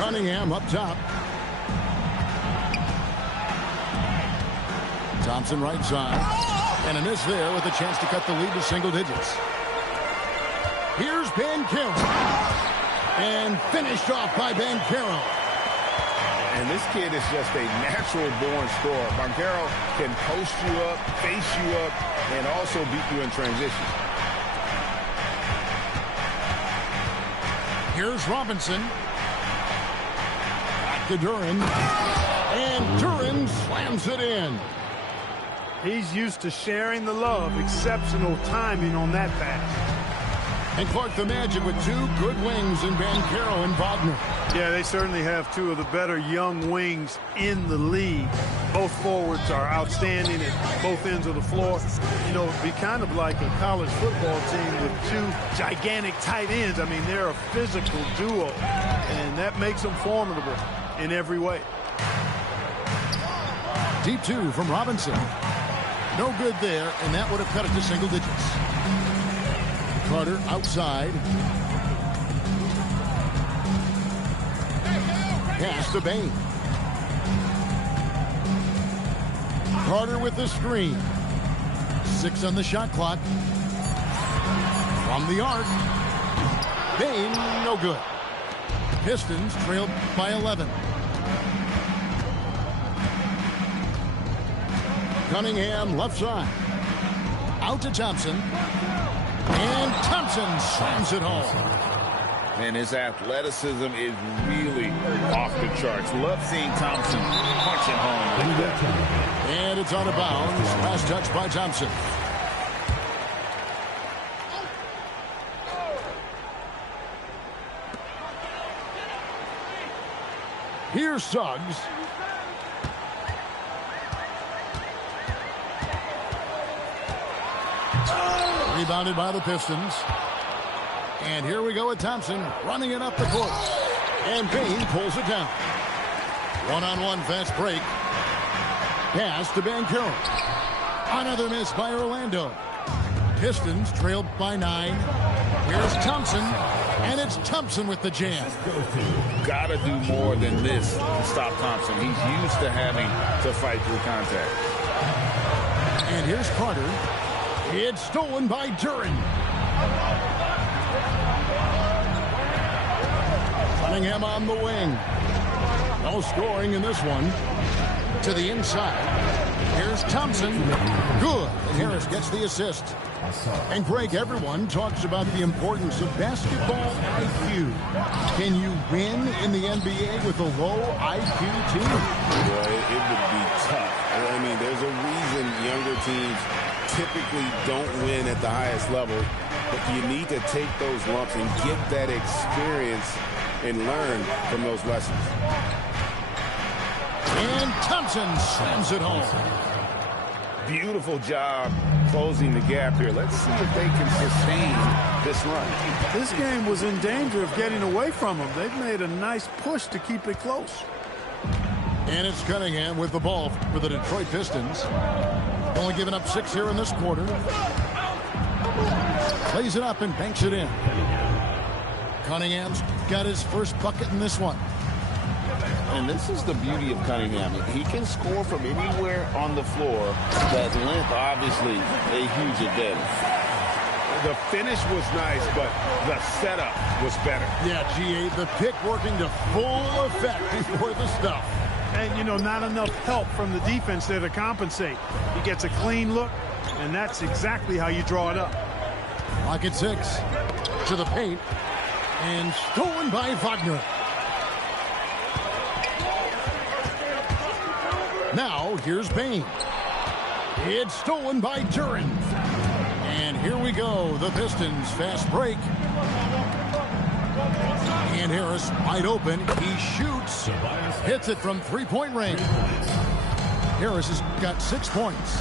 Cunningham up top. Thompson right side. And a miss there with a chance to cut the lead to single digits. Here's Banchero. And finished off by Banchero. And this kid is just a natural-born scorer. Banchero can post you up, face you up, and also beat you in transition. Here's Robinson. Back to Duren. And Duren slams it in. He's used to sharing the love. Exceptional timing on that pass. And Clark, the Magic with two good wings in Banchero and Wagner. Yeah, they certainly have two of the better young wings in the league. Both forwards are outstanding at both ends of the floor. You know, it'd be kind of like a college football team with two gigantic tight ends. I mean, they're a physical duo, and that makes them formidable in every way. Deep two from Robinson. No good there, and that would have cut it to single digits. Carter outside. Pass to Bain. Carter with the screen. 6 on the shot clock. From the arc. Bain, no good. Pistons trailed by 11. Cunningham left side. Out to Thompson. And Thompson slams it home. And his athleticism is really off the charts. Love seeing Thompson punch it home like that. And it's out of bounds. Last touch by Thompson. Here's Suggs. Rebounded by the Pistons. And here we go with Thompson running it up the court. And Bain pulls it down. One-on-one fast break. Pass to Banchero. Another miss by Orlando. Pistons trailed by 9. Here's Thompson. And it's Thompson with the jam. Gotta do more than this to stop Thompson. He's used to having to fight through contact. And here's Carter. It's stolen by Duren. Cunningham on the wing. No scoring in this one. To the inside. Here's Thompson. Good. And Harris gets the assist. And Greg, everyone talks about the importance of basketball IQ. Can you win in the NBA with a low IQ team? Well, it would be tough. I mean, there's a reason younger teams typically don't win at the highest level, but you need to take those lumps and get that experience and learn from those lessons. And Thompson slams it home. Beautiful job closing the gap here. Let's see if they can sustain this run. This game was in danger of getting away from them. They've made a nice push to keep it close. And it's Cunningham with the ball for the Detroit Pistons. Only giving up 6 here in this quarter. Plays it up and banks it in. Cunningham's got his first bucket in this one. And this is the beauty of Cunningham. He can score from anywhere on the floor. That length, obviously, a huge advantage. The finish was nice, but the setup was better. Yeah, GA, the pick working to full effect before the stuff. And, you know, not enough help from the defense there to compensate. He gets a clean look, and that's exactly how you draw it up. Lock at 6 to the paint, and stolen by Wagner. Now, here's Bain. It's stolen by Duran. And here we go, the Pistons fast break. And Harris wide open. He shoots. Hits it from three-point range. Harris has got 6 points.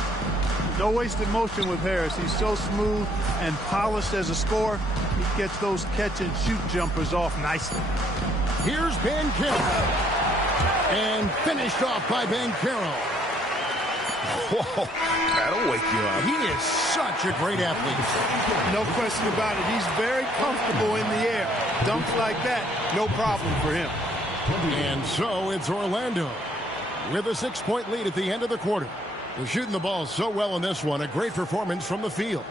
No wasted motion with Harris. He's so smooth and polished as a scorer. He gets those catch-and-shoot jumpers off nicely. Here's Banchero. And finished off by Banchero. Whoa, that'll wake you up. He is such a great athlete. No question about it. He's very comfortable in the air. Dunks like that, no problem for him. And so it's Orlando with a 6-point lead at the end of the quarter. They're shooting the ball so well in this one. A great performance from the field.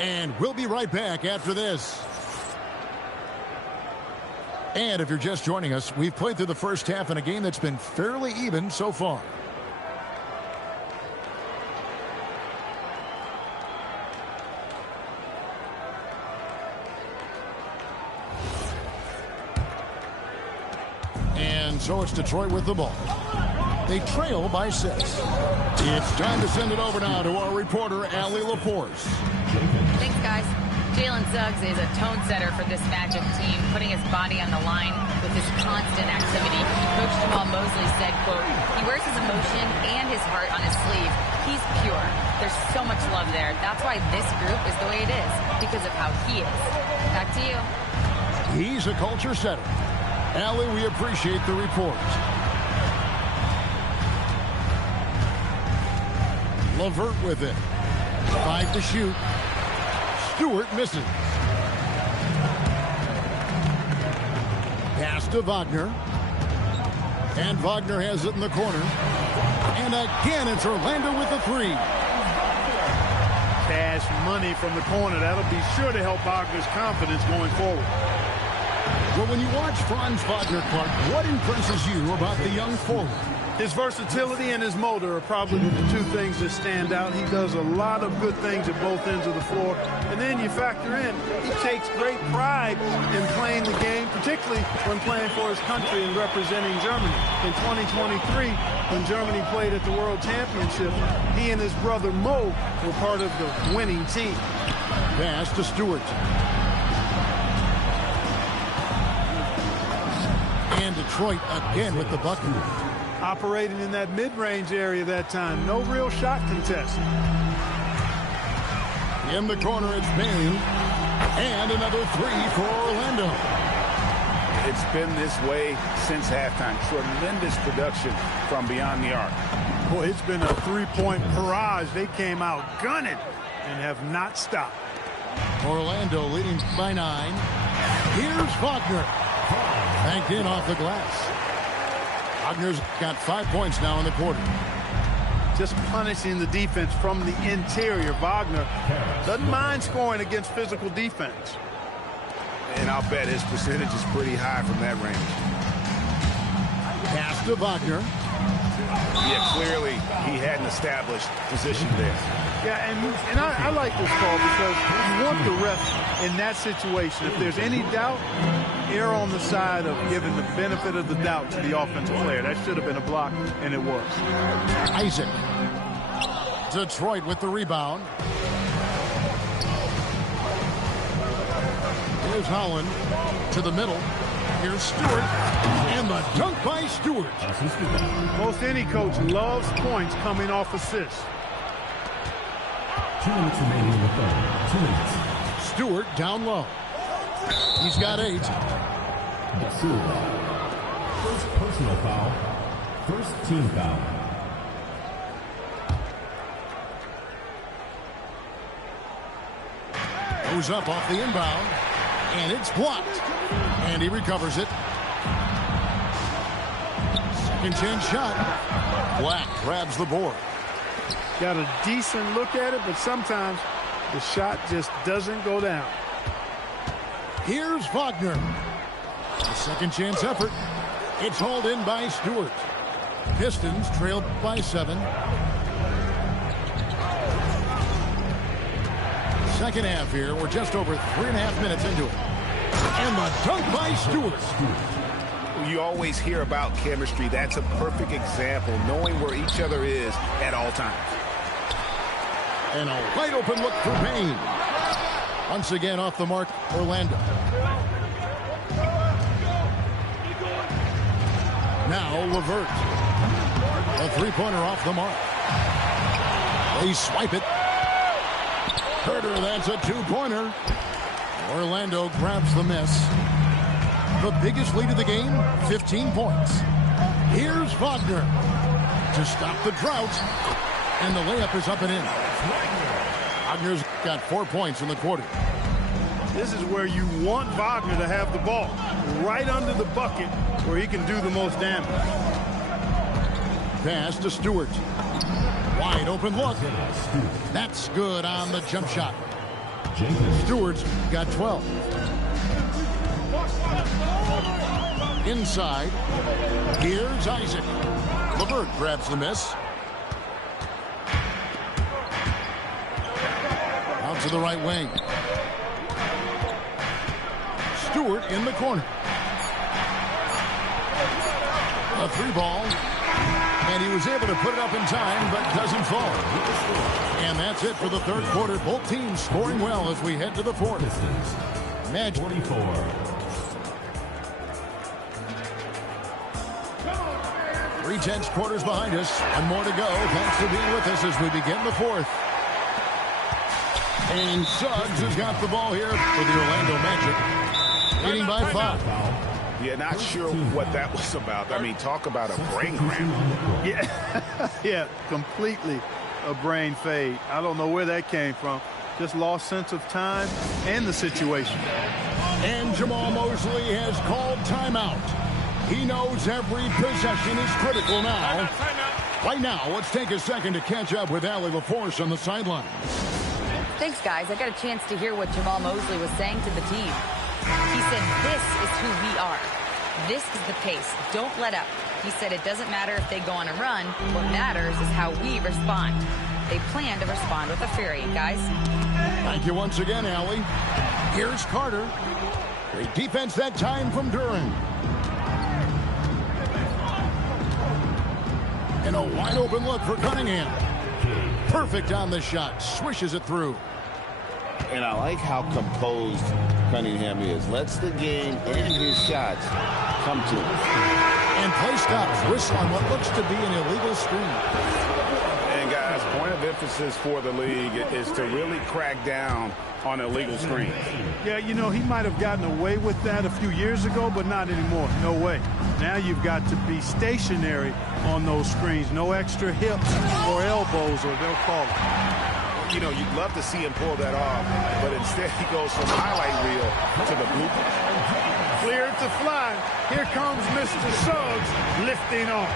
And we'll be right back after this. And if you're just joining us, we've played through the first half in a game that's been fairly even so far. And so it's Detroit with the ball. They trail by 6. It's time to send it over now to our reporter, Allie LaForce. Thanks, guys. Jalen Suggs is a tone setter for this Magic team, putting his body on the line with his constant activity. Coach Jamal Mosley said, quote, he wears his emotion and his heart on his sleeve. He's pure. There's so much love there. That's why this group is the way it is, because of how he is. Back to you. He's a culture setter. Allie, we appreciate the report. LeVert with it. 5 to shoot. Stewart misses. Pass to Wagner. And Wagner has it in the corner. And again, it's Orlando with the 3. Cash money from the corner. That'll be sure to help Wagner's confidence going forward. Well, when you watch Franz Wagner, Clark, what impresses you about the young forward? His versatility and his motor are probably the 2 things that stand out. He does a lot of good things at both ends of the floor. And then you factor in, he takes great pride in playing the game, particularly when playing for his country and representing Germany. In 2023, when Germany played at the World Championship, he and his brother Mo were part of the winning team. Pass to Stewart. And Detroit again with the bucket. Operating in that mid-range area that time. No real shot contest. In the corner, it's Bain. And another 3 for Orlando. It's been this way since halftime. Tremendous production from beyond the arc. Boy, it's been a 3-point barrage. They came out gunning and have not stopped. Orlando leading by 9. Here's Wagner. Banked in off the glass. Wagner's got 5 points now in the quarter. Just punishing the defense from the interior. Wagner doesn't mind scoring against physical defense. And I'll bet his percentage is pretty high from that range. Pass to Wagner. Yeah, clearly he had an established position there. Yeah, and I like this call because you want the ref in that situation. If there's any doubt, err on the side of giving the benefit of the doubt to the offensive player. That should have been a block, and it was. Isaac. Detroit with the rebound. Here's Holland to the middle. Here's Stewart. And the dunk by Stewart. Most any coach loves points coming off assists. 2 minutes remaining in the third. 2 minutes. Stewart down low. He's got 8. First personal foul. First team foul. Goes up off the inbound, and it's blocked. And he recovers it. Second chance shot. Black grabs the board. Got a decent look at it, but sometimes the shot just doesn't go down. Here's Wagner. A second chance effort. It's hauled in by Stewart. Pistons trailed by 7. Second half here. We're just over 3.5 minutes into it. And the dunk by Stewart. You always hear about chemistry. That's a perfect example, knowing where each other is at all times. And a wide open look for Payne. Once again off the mark, Orlando. Now LeVert. A three-pointer off the mark. They swipe it. Herter, that's a two-pointer. Orlando grabs the miss. The biggest lead of the game, 15 points. Here's Wagner to stop the drought. And the layup is up and in. Wagner's got 4 points in the quarter. This is where you want Wagner to have the ball. Right under the bucket where he can do the most damage. Pass to Stewart. Wide open look. That's good on the jump shot. Stewart's got 12. Inside. Here's Isaac. LeVert grabs the miss. Out to the right wing. Stewart in the corner. A 3-ball. And he was able to put it up in time, but doesn't fall. And that's it for the third quarter. Both teams scoring well as we head to the fourth. Match 44. 3/10 quarters behind us. One more to go. Thanks for being with us as we begin the fourth. And Suggs has got the ball here for the Orlando Magic. Leading by 5. Yeah, not sure what that was about. I mean, talk about a brain cramp. Yeah, completely a brain fade. I don't know where that came from. Just lost sense of time and the situation. And Jamal Mosley has called timeout. He knows every possession is critical now. Right now, let's take a second to catch up with Allie LaForce on the sideline. Thanks, guys. I got a chance to hear what Jamal Mosley was saying to the team. He said, this is who we are. This is the pace. Don't let up. He said it doesn't matter if they go on a run. What matters is how we respond. They plan to respond with a fury, guys. Thank you once again, Allie. Here's Carter. Great defense that time from Duran. And a wide open look for Cunningham. Perfect on the shot. Swishes it through. And I like how composed Cunningham is. Lets the game and his shots come to him. And play stops. Whistle on what looks to be an illegal screen. And guys, point of emphasis for the league is to really crack down on illegal screens. Yeah, you know, he might have gotten away with that a few years ago, but not anymore. No way. Now you've got to be stationary on those screens. No extra hips or elbows, or they'll call it. You know, you'd love to see him pull that off, but instead he goes from highlight reel to the bloopers. Clear to fly. Here comes Mr. Suggs lifting off.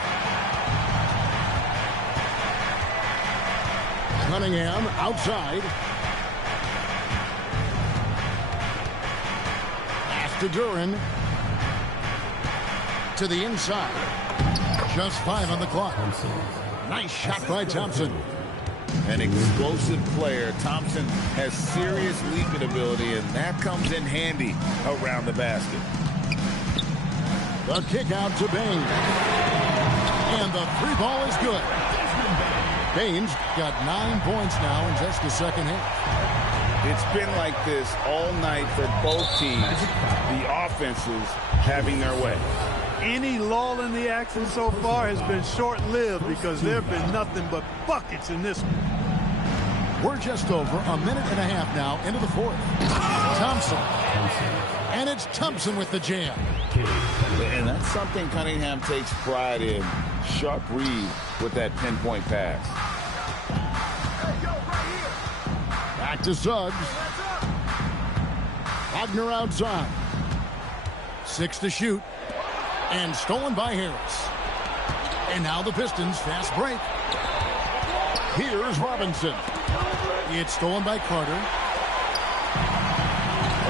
Cunningham outside. Pass to Duran. To the inside. Just 5 on the clock. Nice shot by Thompson. An explosive player. Thompson has serious leaping ability, and that comes in handy around the basket. The kick out to Bain. And the 3-ball is good. Bain's got 9 points now in just the second half. It's been like this all night for both teams. The offenses having their way. Any lull in the action so far has been short-lived because there have been nothing but buckets in this one. We're just over a minute and a half now into the fourth. Thompson. And it's Thompson with the jam. And that's something Cunningham takes pride in. Sharp read with that pinpoint pass. Back to Suggs. Wagner outside. 6 to shoot. And stolen by Harris. And now the Pistons fast break. Here's Robinson. It's stolen by Carter.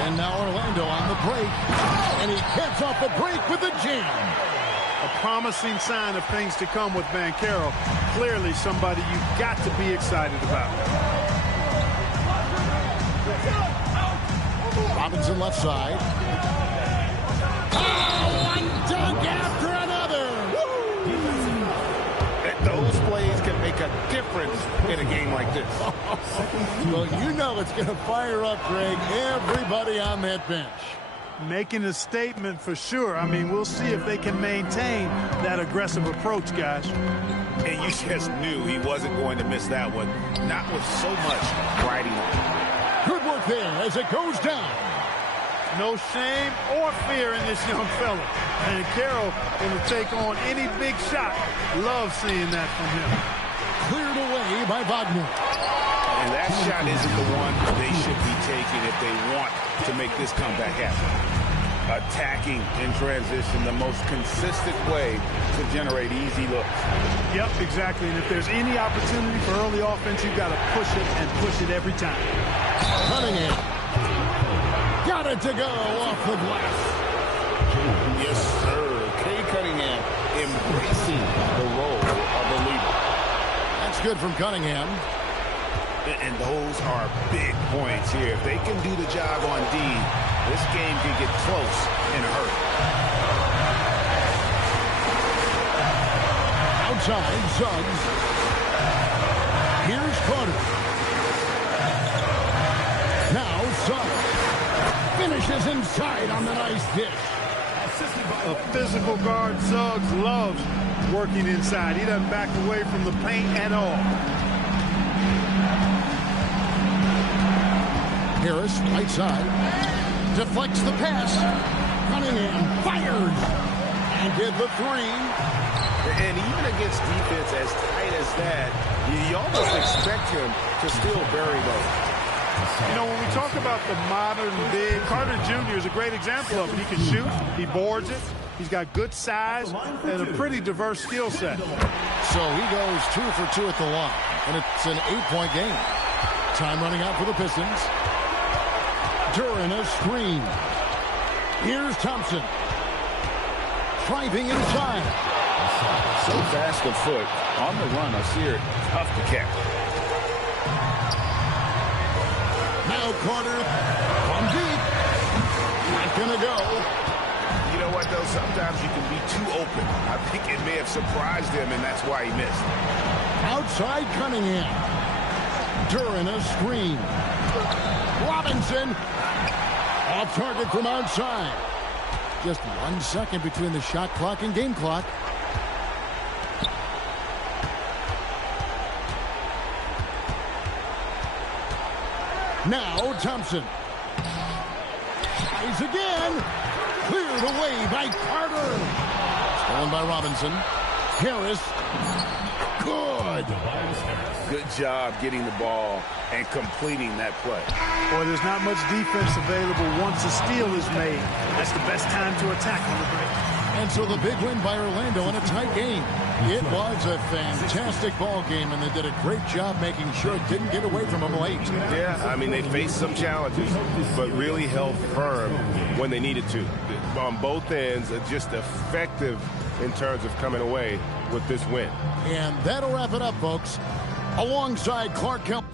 And now Orlando on the break. And he gets off the break with a jam. A promising sign of things to come with Banchero. Clearly somebody you've got to be excited about. Robinson left side. Oh, one dunk after another. Those plays can make a difference in a game like this. Well, you know it's going to fire up, Greg, everybody on that bench. Making a statement for sure. I mean, we'll see if they can maintain that aggressive approach, guys. And you just knew he wasn't going to miss that one. Not with so much riding on. Good work there as it goes down. No shame or fear in this young fella. And Carroll going to take on any big shot. Love seeing that from him. Cleared away by Wagner. And that shot isn't the one they should be taking if they want to make this comeback happen. Attacking in transition, the most consistent way to generate easy looks. Yep, exactly. And if there's any opportunity for early offense, you've got to push it and push it every time. Cunningham. Got it to go off the glass. Yes, sir. Kay Cunningham embracing the role of a leader. That's good from Cunningham. And those are big points here. If they can do the job on D, this game can get close in a hurry. Outside, Suggs. Here's Carter. Now Suggs. Finishes inside on the nice dish. A physical guard, Suggs, loves working inside. He doesn't back away from the paint at all. Harris, right side, deflects the pass. Cunningham fired and did the three. And even against defense as tight as that, you almost expect him to still bury those. You know, when we talk about the modern big, Carter Jr. is a great example of it. He can shoot, he boards it, he's got good size, and a pretty diverse skill set. So he goes 2 for 2 at the line, and it's an 8-point game. Time running out for the Pistons. During a screen. Here's Thompson. Driving inside. So fast of foot. On the run, I see it. Tough to catch. Now Carter from deep. Not gonna go. You know what, though? Sometimes you can be too open. I think it may have surprised him, and that's why he missed. Outside Cunningham. During a screen. Robinson. Off target from outside. Just 1 second between the shot clock and game clock. Now Thompson. Tries again. Cleared away by Carter. Stolen by Robinson. Harris. Good. Good job getting the ball and completing that play. Boy, there's not much defense available once a steal is made. That's the best time to attack on the break. And so the big win by Orlando in a tight game. It was a fantastic ball game, and they did a great job making sure it didn't get away from them late. Yeah, I mean, they faced some challenges, but really held firm when they needed to. On both ends, just effective in terms of coming away with this win. And that'll wrap it up, folks. Alongside Clark Kemp.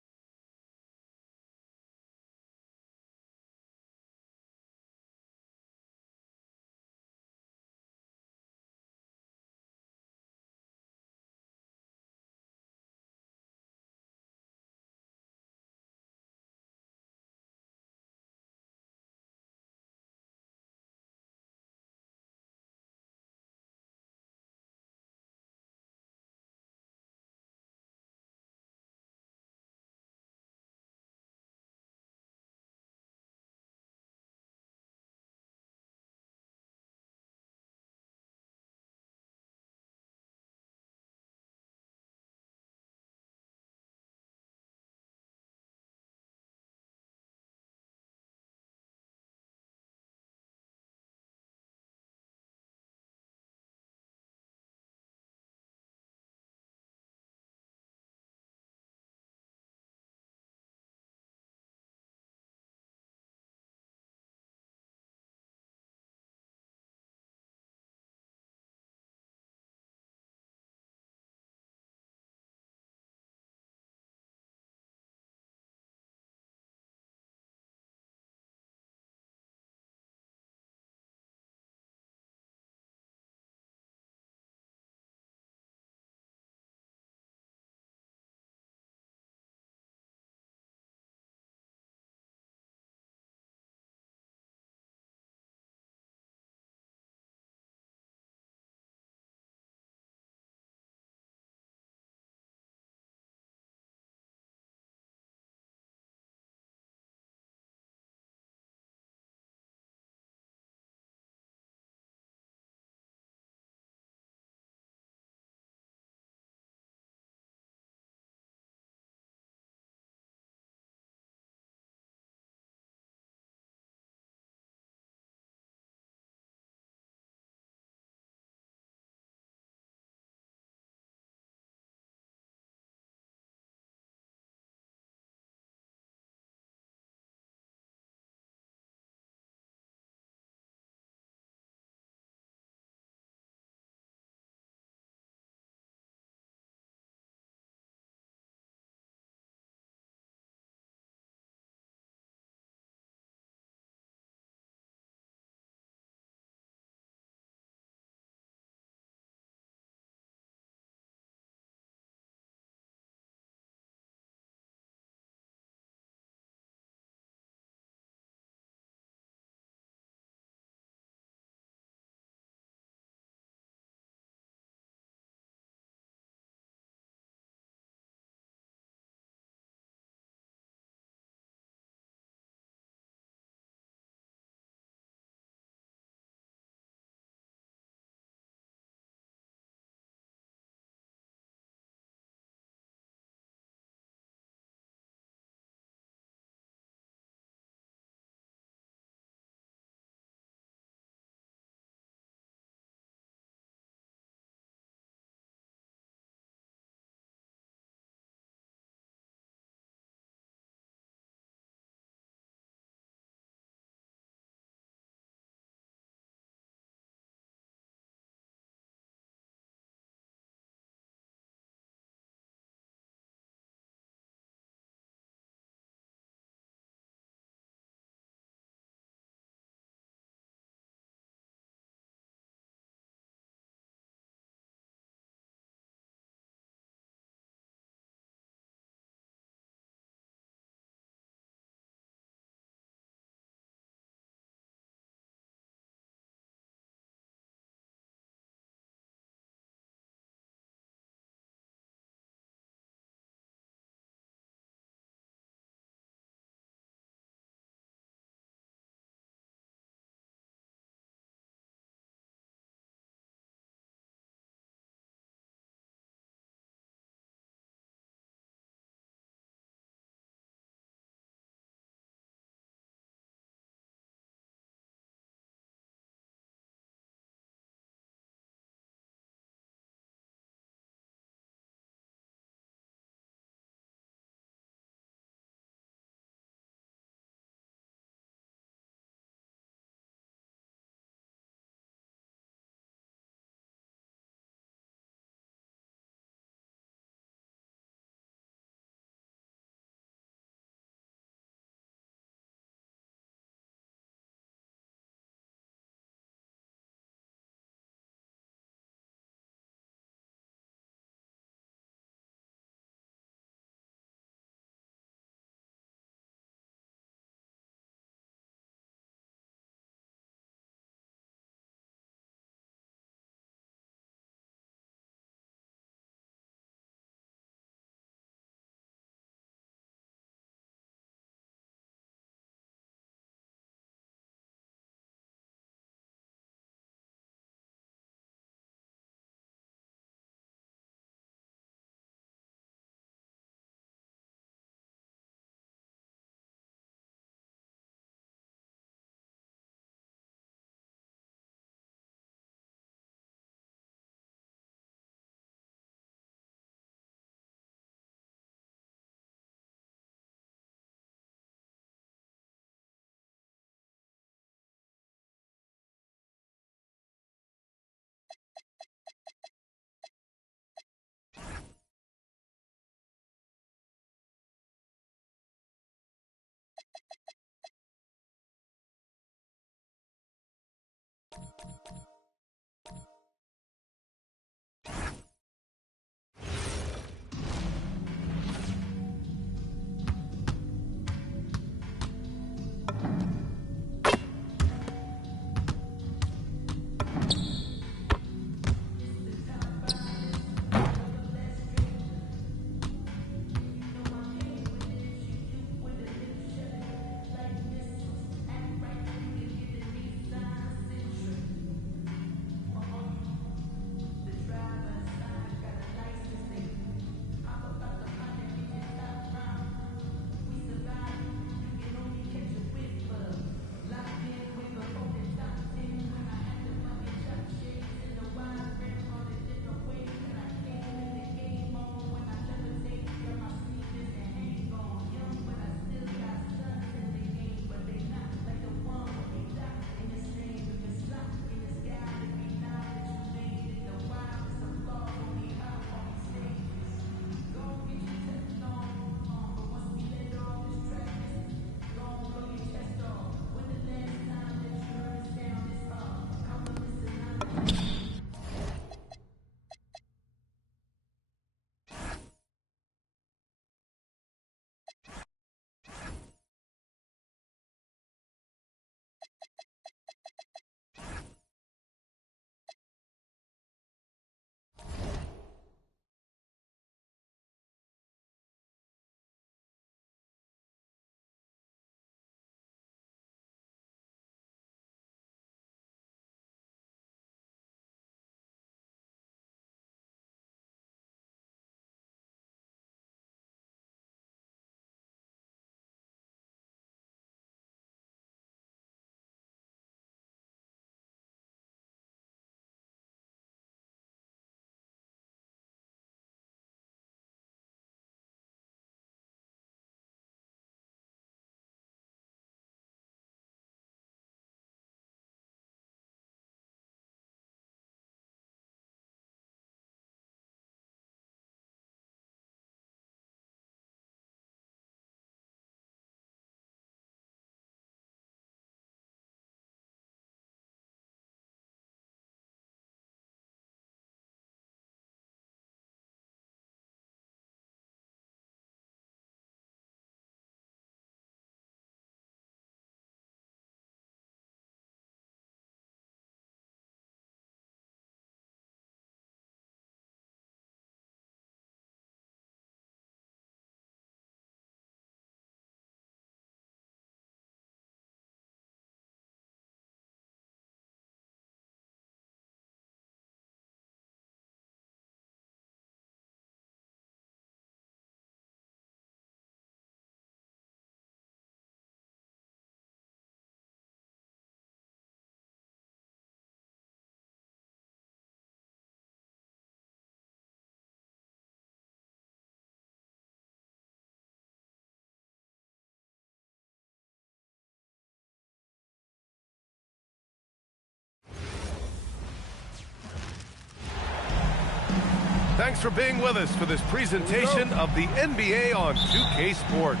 Thanks for being with us for this presentation of the NBA on 2K Sports.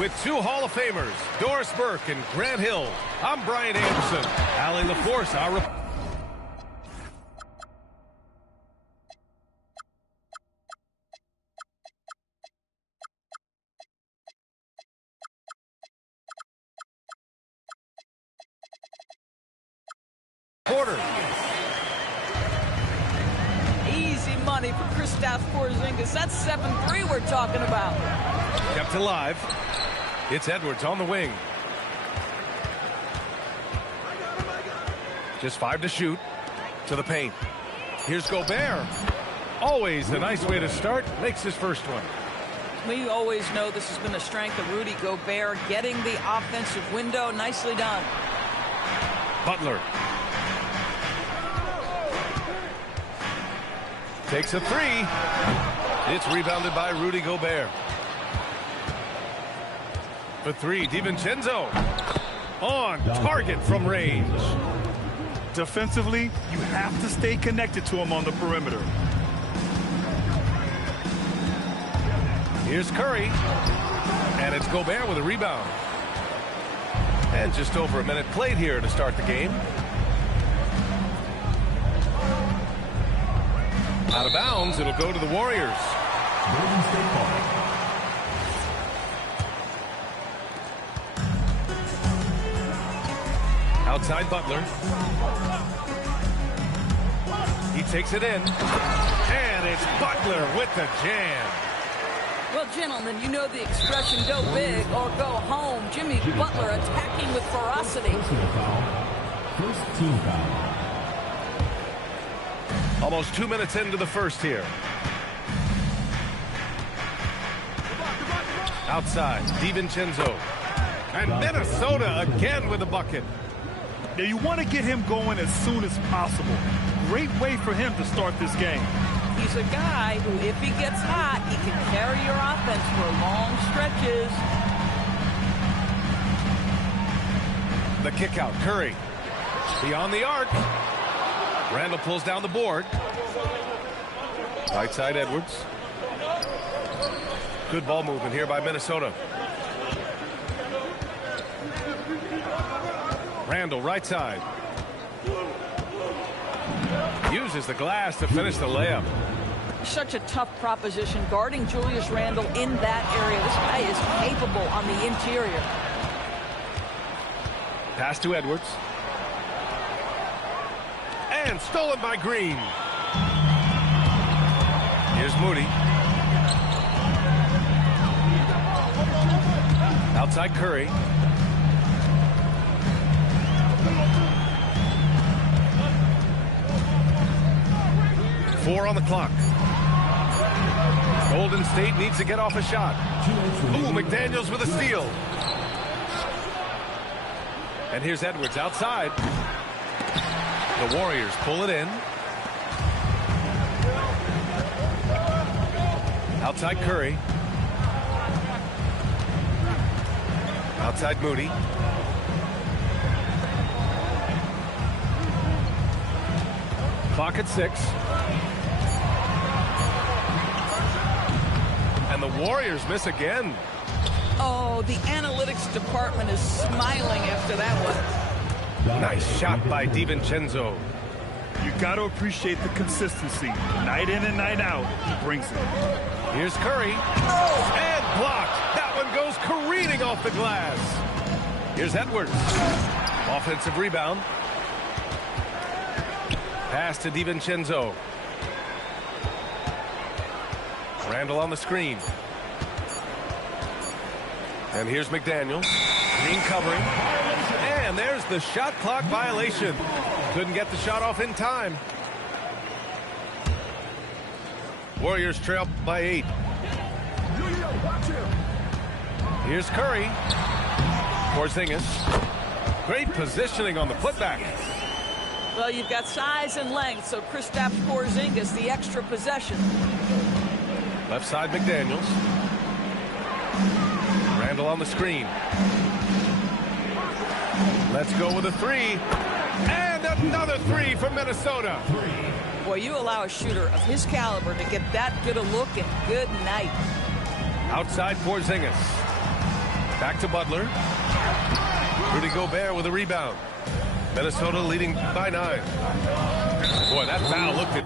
With two Hall of Famers, Doris Burke and Grant Hill, I'm Brian Anderson. Allie LaForce, our reporter. Easy money for Kristaps Porzingis. That's 7-3 we're talking about. Kept alive. It's Edwards on the wing. Just 5 to shoot. To the paint. Here's Gobert. Always a nice way to start. Makes his first one. We always know this has been a strength of Rudy Gobert, getting the offensive window. Nicely done. Butler. Takes a 3. It's rebounded by Rudy Gobert. For 3, DiVincenzo. On target from range. Defensively, you have to stay connected to him on the perimeter. Here's Curry. And it's Gobert with a rebound. And just over a minute played here to start the game. Out of bounds, it'll go to the Warriors. Outside Butler. He takes it in. And it's Butler with the jam. Well, gentlemen, you know the expression, go big or go home. Jimmy Butler attacking with ferocity. First team foul. Almost 2 minutes into the first here. Outside, DiVincenzo. And Minnesota again with a bucket. Now you want to get him going as soon as possible. Great way for him to start this game. He's a guy who, if he gets hot, he can carry your offense for long stretches. The kick out, Curry. Beyond the arc. Randall pulls down the board. Right side, Edwards. Good ball movement here by Minnesota. Randall, right side. Uses the glass to finish the layup. Such a tough proposition guarding Julius Randle in that area. This guy is capable on the interior. Pass to Edwards. And stolen by Green. Here's Moody. Outside Curry. Four on the clock. Golden State needs to get off a shot. Ooh, McDaniels with a steal. And here's Edwards outside. The Warriors pull it in. Outside Curry. Outside Moody. Clock at 6. And the Warriors miss again. Oh, the analytics department is smiling after that one. Nice shot by DiVincenzo. You got to appreciate the consistency. Night in and night out, he brings it. Here's Curry. And blocked. That one goes careening off the glass. Here's Edwards. Offensive rebound. Pass to DiVincenzo. Randall on the screen. And here's McDaniels. Green covering. And there's the shot clock violation. Couldn't get the shot off in time. Warriors trail by 8. Here's Curry. Porzingis. Great positioning on the putback. Well, you've got size and length, so Kristaps Porzingis, the extra possession. Left side, McDaniels. Randall on the screen. Let's go with a three. And another three from Minnesota. Boy, you allow a shooter of his caliber to get that good a look, and good night. Outside Porzingis. Back to Butler. Rudy Gobert with a rebound. Minnesota leading by 9. Boy, that foul looked at.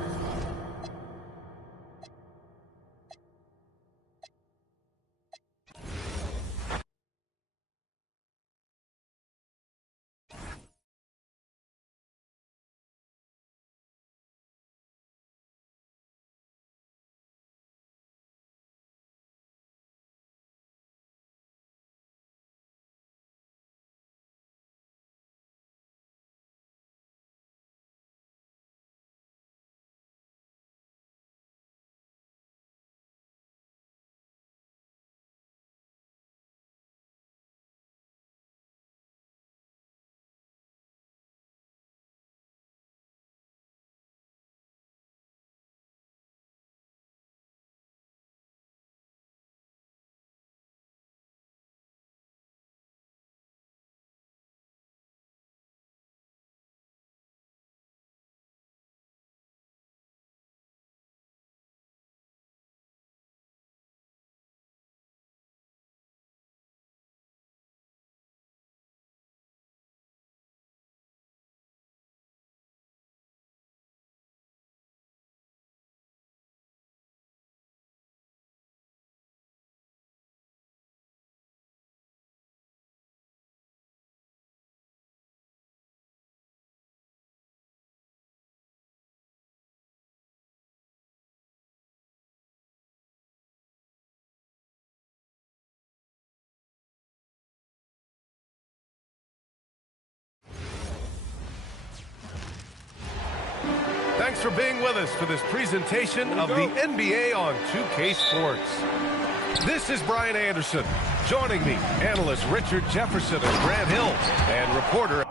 Thanks for being with us for this presentation of the NBA on 2K Sports. This is Brian Anderson. Joining me, analyst Richard Jefferson and Grant Hill, and reporter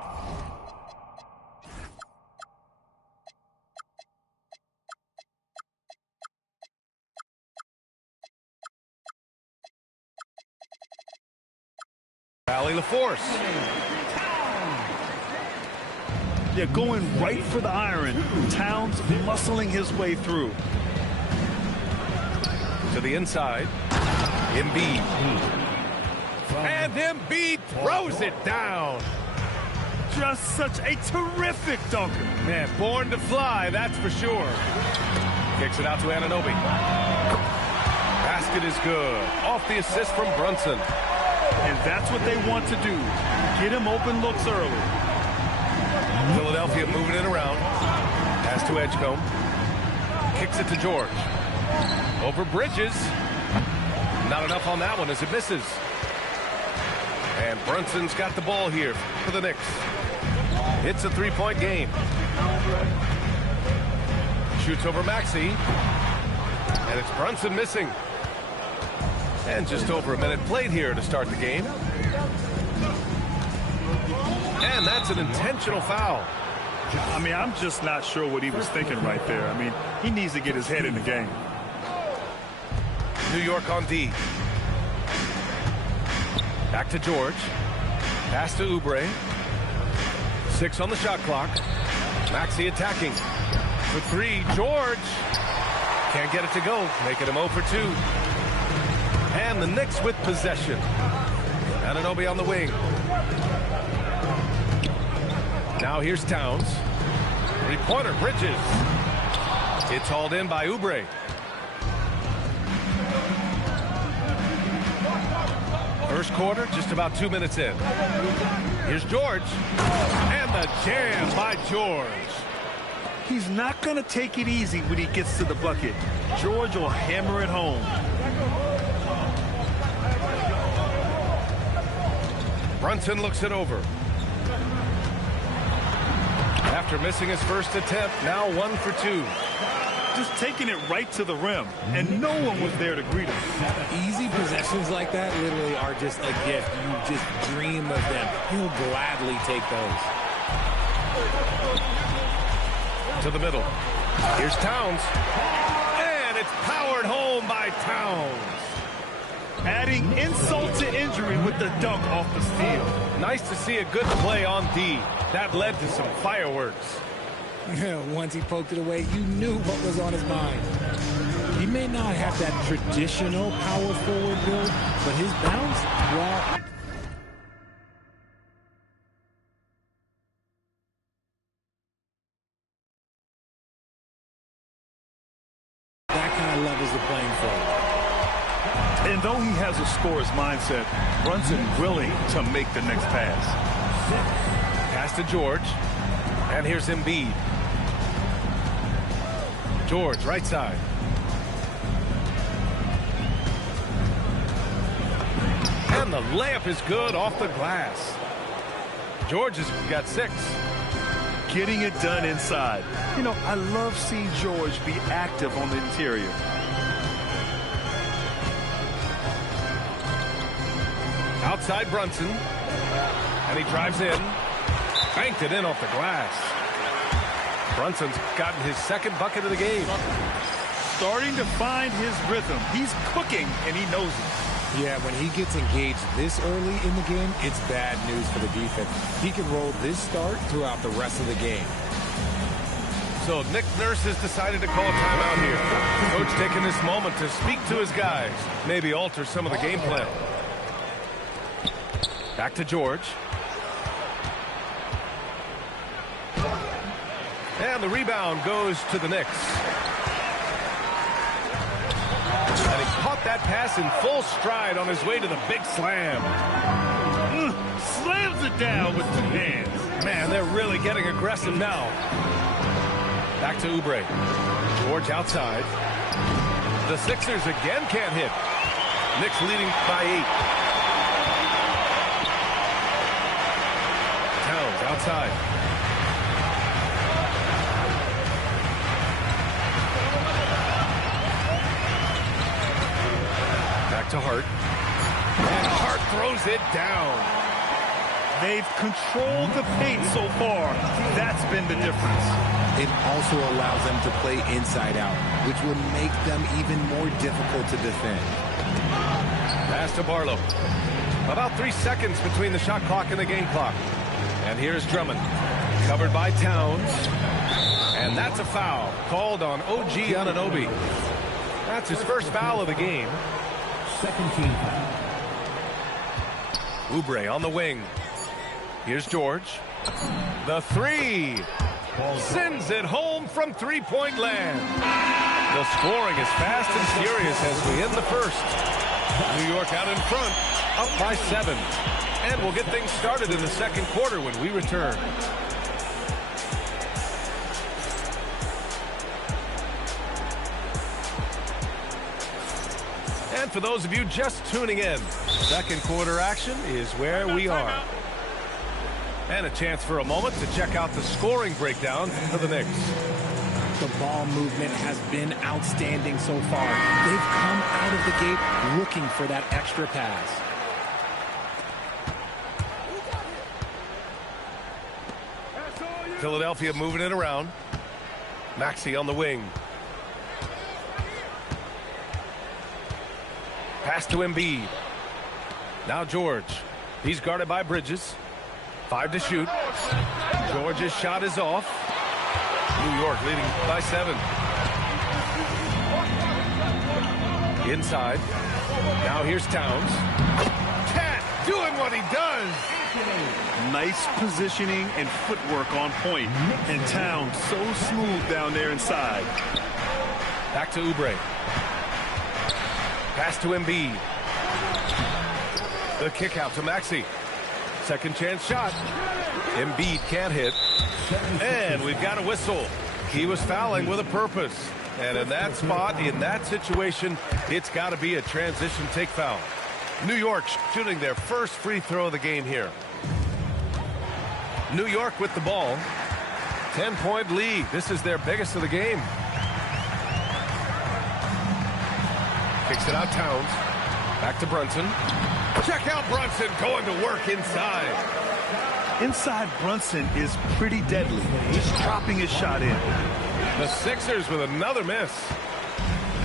Allie LaForce. Yeah, going right for the iron. Towns muscling his way through. To the inside. Embiid. And Embiid throws it down. Just such a terrific dunker. Man, born to fly, that's for sure. Kicks it out to Anunoby. Basket is good. Off the assist from Brunson. And that's what they want to do. Get him open looks early. Philadelphia moving it around. Pass to Edgecombe. Kicks it to George. Over Bridges. Not enough on that one as it misses. And Brunson's got the ball here for the Knicks. It's a three-point game. Shoots over Maxey. And it's Brunson missing. And just over a minute played here to start the game. And that's an intentional foul. I mean, I'm just not sure what he was thinking right there. I mean, he needs to get his head in the game. New York on D. Back to George. Pass to Oubre. 6 on the shot clock. Maxey attacking. For 3, George. Can't get it to go. Making him 0 for 2. And the Knicks with possession. Anunoby on the wing. Now here's Towns. Three-pointer, Bridges. It's hauled in by Oubre. First quarter, just about 2 minutes in. Here's George. And the jam by George. He's not going to take it easy when he gets to the bucket. George will hammer it home. Brunson looks it over. After missing his first attempt, now 1 for 2. just taking it right to the rim, and no one was there to greet him. Easy possessions like that literally are just a gift. You just dream of them. He'll gladly take those. To the middle. Here's Towns. And it's powered home by Towns. Adding insult to injury with the dunk off the steal. Nice to see a good play on D. That led to some fireworks. Once he poked it away, you knew what was on his mind. He may not have that traditional power forward build, but his bounce, well... that kind of levels the playing field. And though he has a scorer's mindset, Brunson willing to make the next pass. Pass to George. And here's Embiid. George, right side. And the layup is good off the glass. George has got 6. Getting it done inside. You know, I love seeing George be active on the interior. Outside Brunson. And he drives in. Banked it in off the glass. Brunson's gotten his second bucket of the game. Starting to find his rhythm. He's cooking, and he knows it. Yeah, when he gets engaged this early in the game, it's bad news for the defense. He can roll this start throughout the rest of the game. So Nick Nurse has decided to call a timeout here. Coach taking this moment to speak to his guys. Maybe alter some of the game plan. Back to George. And the rebound goes to the Knicks. And he caught that pass in full stride on his way to the big slam. Slams it down with 2 hands. Man, they're really getting aggressive now. Back to Oubre. George outside. The Sixers again can't hit. Knicks leading by 8. Towns outside. To Hart. And Hart throws it down. They've controlled the paint so far. That's been the difference. It also allows them to play inside out, which will make them even more difficult to defend. Pass to Barlow. About 3 seconds between the shot clock and the game clock. And here's Drummond. Covered by Towns. And that's a foul called on OG Anunoby. That's his first foul of the game. Second team foul. Oubre on the wing. Here's George. The 3. Sends it home from three-point land. The scoring is fast and furious as we end the first. New York out in front, up by 7. And we'll get things started in the second quarter when we return. And for those of you just tuning in, second quarter action is where we are. And a chance for a moment to check out the scoring breakdown for the Knicks. The ball movement has been outstanding so far. They've come out of the gate looking for that extra pass. Philadelphia moving it around. Maxey on the wing. Pass to Embiid. Now George. He's guarded by Bridges. 5 to shoot. George's shot is off. New York leading by 7. Inside. Now here's Towns. Cat doing what he does. Nice positioning and footwork on point. And Towns so smooth down there inside. Back to Oubre. Pass to Embiid. The kick out to Maxey. Second chance shot. Embiid can't hit. And we've got a whistle. He was fouling with a purpose. And in that spot, in that situation, it's got to be a transition take foul. New York shooting their first free throw of the game here. New York with the ball. 10-point lead. This is their biggest of the game. Kicks it out, Towns. Back to Brunson. Check out Brunson going to work inside. Inside Brunson is pretty deadly. He's dropping his shot in. The Sixers with another miss.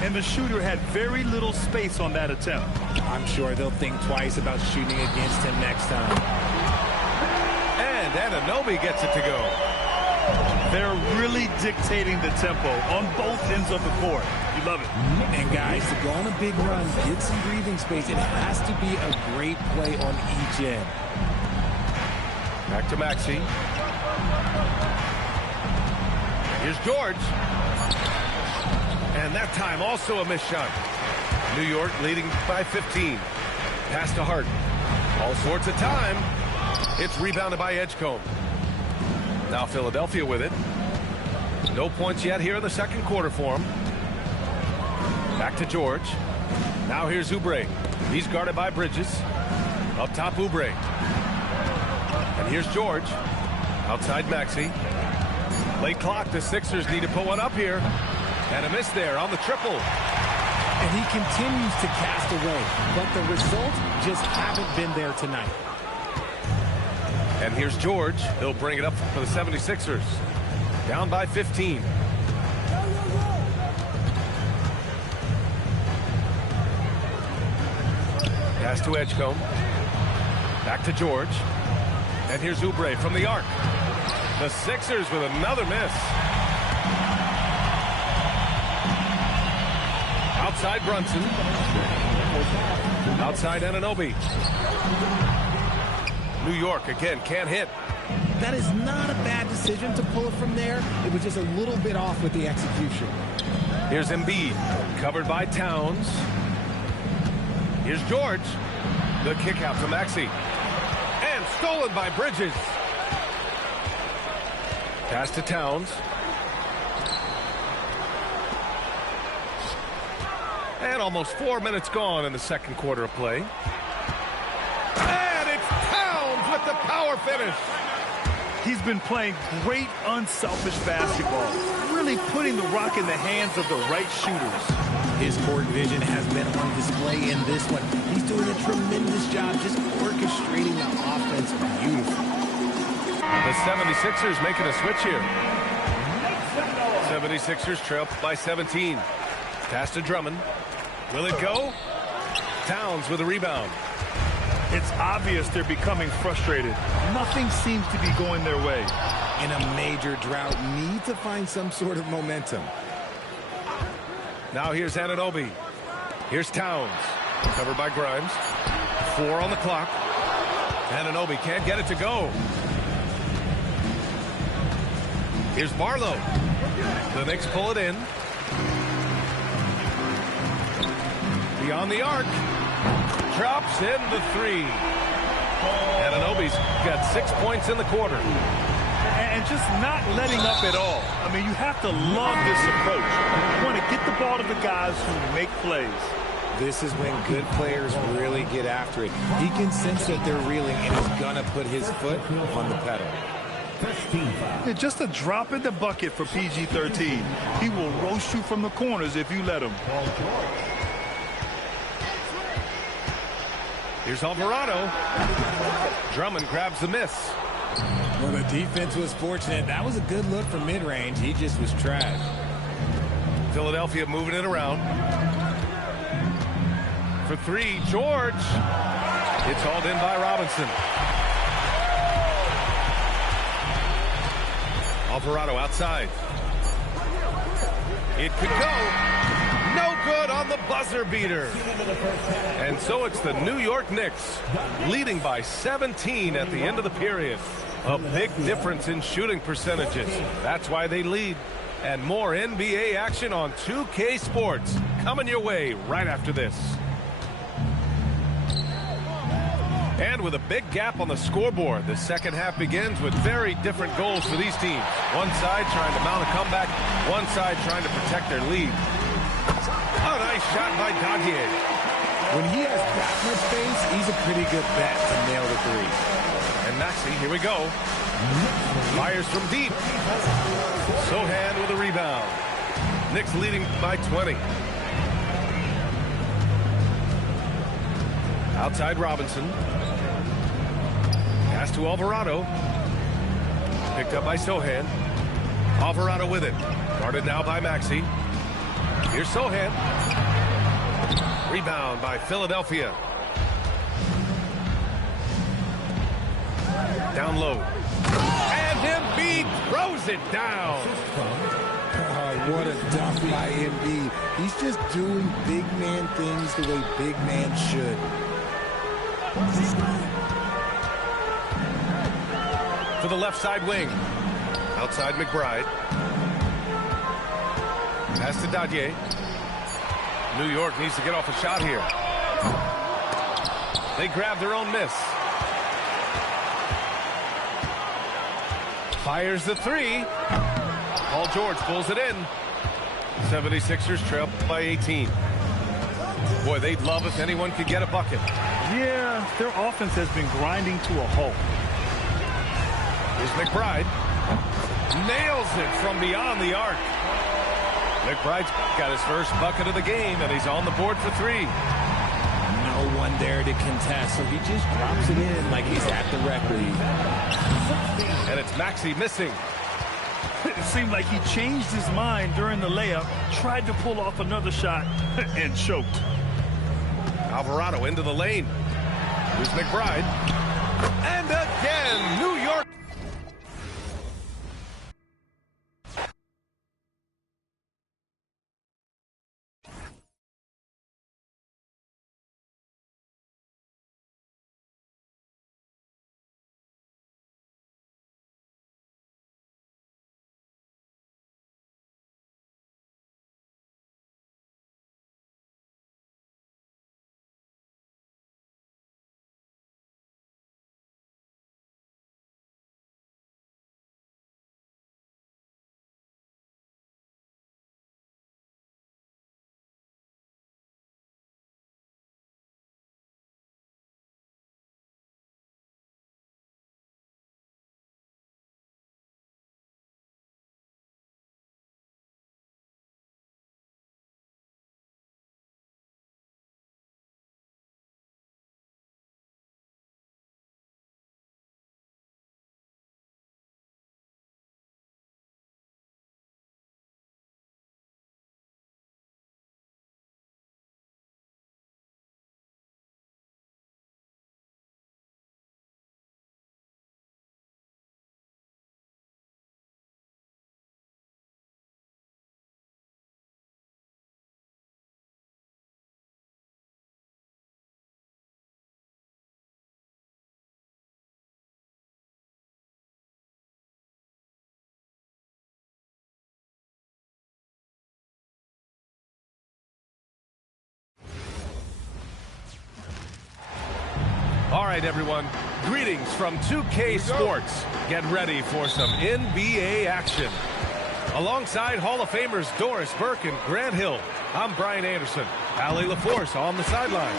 And the shooter had very little space on that attempt. I'm sure they'll think twice about shooting against him next time. And Anunoby gets it to go. They're really dictating the tempo on both ends of the court. You love it. And guys, to go on a big run, get some breathing space, it has to be a great play on each end. Back to Maxey. Here's George. And that time also a missed shot. New York leading by 15. Pass to Hart. All sorts of time. It's rebounded by Edgecombe. Now Philadelphia with it. No points yet here in the second quarter for him. Back to George. Now here's Oubre. He's guarded by Bridges. Up top, Oubre. And here's George. Outside Maxey. Late clock. The Sixers need to put one up here. And a miss there on the triple. And he continues to cast away, but the results just haven't been there tonight. And here's George. He'll bring it up for the 76ers. Down by 15. Pass to Edgecombe. Back to George. And here's Oubre from the arc. The Sixers with another miss. Outside Brunson. Outside Anunoby. New York again can't hit. That is not a bad decision to pull it from there. It was just a little bit off with the execution. Here's Embiid, covered by Towns. Here's George. The kick out to Maxey. And stolen by Bridges. Pass to Towns. And almost 4 minutes gone in the second quarter of play. And it's Towns with the power finish. He's been playing great unselfish basketball, really putting the rock in the hands of the right shooters. His court vision has been on display in this one. He's doing a tremendous job just orchestrating the offense beautifully. The 76ers making a switch here. 76ers trail by 17. Pass to Drummond. Will it go? Towns with a rebound. It's obvious they're becoming frustrated. Nothing seems to be going their way. In a major drought, need to find some sort of momentum. Now here's Anunoby. Here's Towns. Covered by Grimes. 4 on the clock. Anunoby can't get it to go. Here's Barlow. The Knicks pull it in. Beyond the arc. Drops in the 3. Anunoby's got 6 points in the quarter. And just not letting up at all. I mean, you have to love this approach. You want to get the ball to the guys who make plays. This is when good players really get after it. He can sense that they're reeling and he's going to put his foot on the pedal. Yeah, just a drop in the bucket for PG-13. He will roast you from the corners if you let him. Here's Alvarado. Drummond grabs the miss. Well, the defense was fortunate. That was a good look from mid-range. He just was trash. Philadelphia moving it around. For 3, George. It's hauled in by Robinson. Alvarado outside. It could go. No good on the buzzer beater. And so it's the New York Knicks leading by 17 at the end of the period. A big difference in shooting percentages. That's why they lead. And more NBA action on 2K Sports coming your way right after this. And with a big gap on the scoreboard, the second half begins with very different goals for these teams. One side trying to mount a comeback, one side trying to protect their lead. A nice shot by Gagne. When he has that much space, he's a pretty good bet to nail the 3. And Maxey, here we go. Fires from deep. Sohan with a rebound. Knicks leading by 20. Outside Robinson. Pass to Alvarado. Picked up by Sohan. Alvarado with it. Guarded now by Maxey. Here's Sohan. Rebound by Philadelphia. Down low. And Embiid throws it down. What a dunk by Embiid. He's just doing big man things the way big man should. To the left side wing. Outside McBride. Pass to Dadier. New York needs to get off a shot here. They grab their own miss. Fires the three. Paul George pulls it in. 76ers trail by 18. Boy, they'd love if anyone could get a bucket. Yeah, their offense has been grinding to a halt. Here's McBride. Nails it from beyond the arc. McBride's got his first bucket of the game, and he's on the board for three. No one there to contest, so he just drops it in like he's at the rec league. And it's Maxey missing. It seemed like he changed his mind during the layup, tried to pull off another shot, and choked. Alvarado into the lane. Here's McBride. And again, New York. All right, everyone. Greetings from 2K Sports. Get ready for some NBA action. Alongside Hall of Famers Doris Burke and Grant Hill, I'm Brian Anderson. Allie LaForce on the sideline.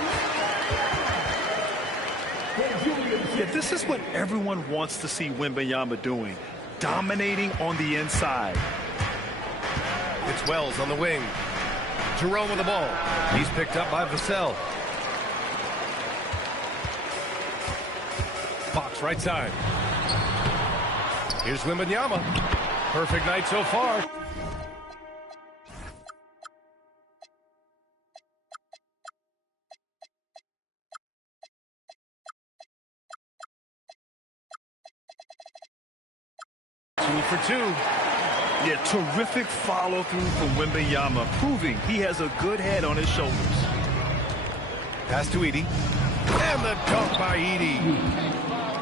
Yeah, this is what everyone wants to see Wembanyama doing. Dominating on the inside. It's Wells on the wing. Jerome with the ball. He's picked up by Vassell. Fox right side. Here's Wembanyama. Perfect night so far. Two for two. Yeah, terrific follow through from Wembanyama, proving he has a good head on his shoulders. Pass to Edey. And the dunk by Edey.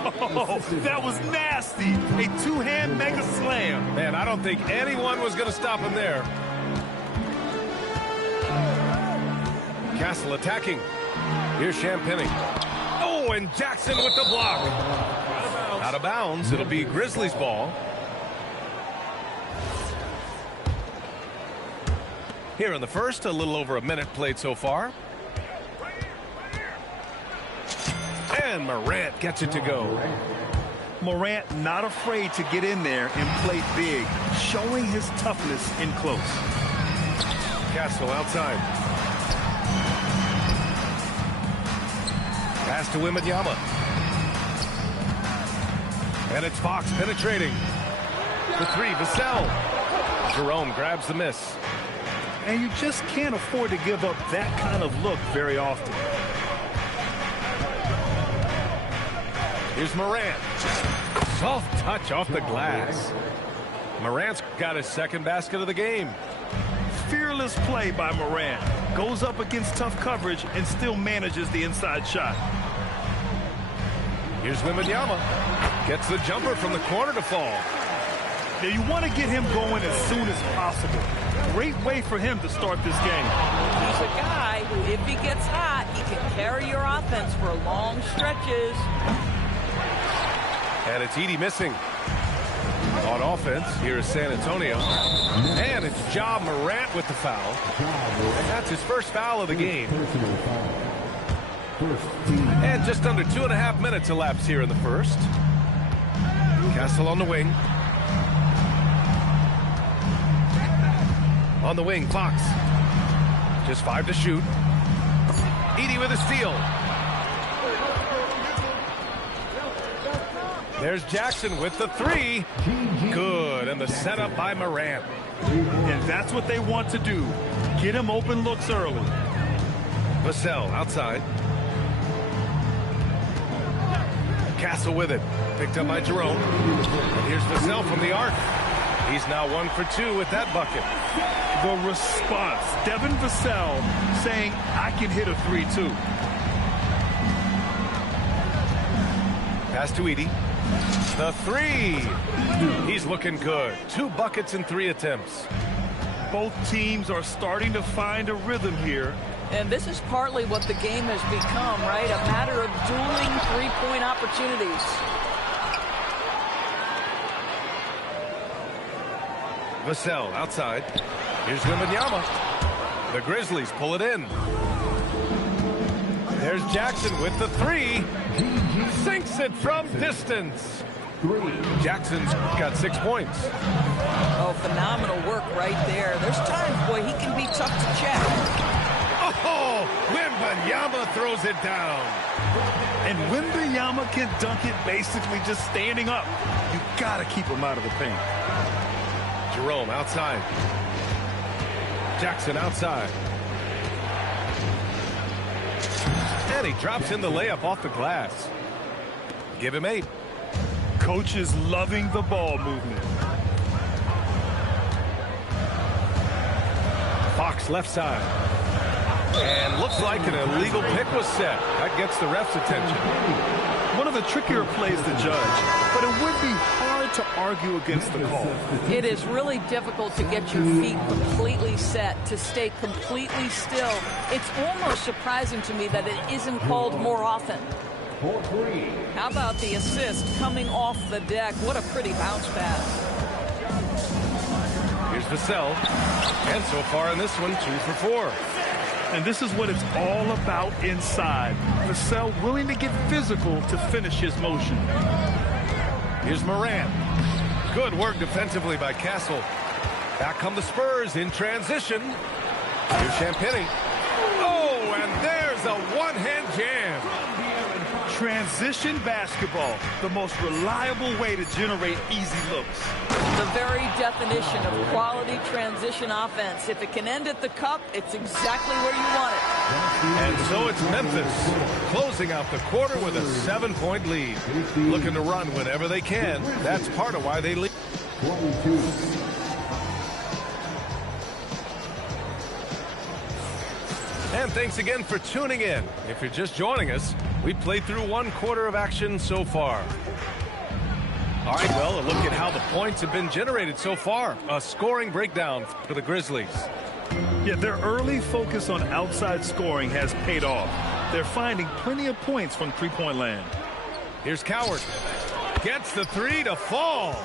Oh, that was nasty. A two-hand mega slam. Man, I don't think anyone was going to stop him there. Castle attacking. Here's Champagny. Oh, and Jackson with the block. Out of bounds. It'll be Grizzlies ball. Here in the first, a little over a minute played so far. And Morant gets it to go. Morant not afraid to get in there and play big, showing his toughness in close. Castle outside. Pass to Wembanyama. And it's Fox penetrating. The three, Vassell. Jerome grabs the miss. And you just can't afford to give up that kind of look very often. Here's Morant. Soft touch off the glass. Morant's got his second basket of the game. Fearless play by Morant. Goes up against tough coverage and still manages the inside shot. Here's Wembanyama. Gets the jumper from the corner to fall. Now you want to get him going as soon as possible. Great way for him to start this game. He's a guy who, if he gets hot, he can carry your offense for long stretches. And it's Edey missing. On offense, here is San Antonio. And it's Ja Morant with the foul. And that's his first foul of the game. And just under 2.5 minutes elapsed here in the first. Castle on the wing. On the wing, Fox. Just 5 to shoot. Edey with a steal. There's Jackson with the three. Good, and the setup by Morant. And that's what they want to do. Get him open looks early. Vassell outside. Castle with it. Picked up by Jerome. And here's Vassell from the arc. He's now 1 for 2 with that bucket. The response. Devin Vassell saying, I can hit a 3 too. Pass to Edey. The three. He's looking good. 2 buckets in 3 attempts. Both teams are starting to find a rhythm here. And this is partly what the game has become, right? A matter of dueling three-point opportunities. Vassell outside. Here's Wembanyama. The Grizzlies pull it in. There's Jackson with the three. Sinks it from distance. Jackson's got 6 points. Oh, phenomenal work right there. There's times, boy, he can be tough to check. Oh, Wembanyama throws it down. And Wembanyama can dunk it basically just standing up. You got to keep him out of the paint. Jerome outside. Jackson outside. And he drops in the layup off the glass. Give him 8. Coach is loving the ball movement. Fox left side. And looks like an illegal pick was set. That gets the ref's attention. One of the trickier plays to judge, but it would be hard to argue against the call. It is really difficult to get your feet completely set, to stay completely still. It's almost surprising to me that it isn't called more often. How about the assist coming off the deck? What a pretty bounce pass. Here's Vassell. And so far in this one, 2 for 4. And this is what it's all about inside. Vassell willing to get physical to finish his motion. Here's Morant. Good work defensively by Castle. Back come the Spurs in transition. Here's Champagnie. Oh, and there's a one-hand jam. Transition basketball, the most reliable way to generate easy looks. The very definition of quality transition offense. If it can end at the cup, it's exactly where you want it. And so it's Memphis closing out the quarter with a 7-point lead. Looking to run whenever they can. That's part of why they lead. And thanks again for tuning in. If you're just joining us, we played through 1 quarter of action so far. All right, well, a look at how the points have been generated so far. A scoring breakdown for the Grizzlies. Yeah, their early focus on outside scoring has paid off. They're finding plenty of points from three-point land. Here's Coward. Gets the three to fall.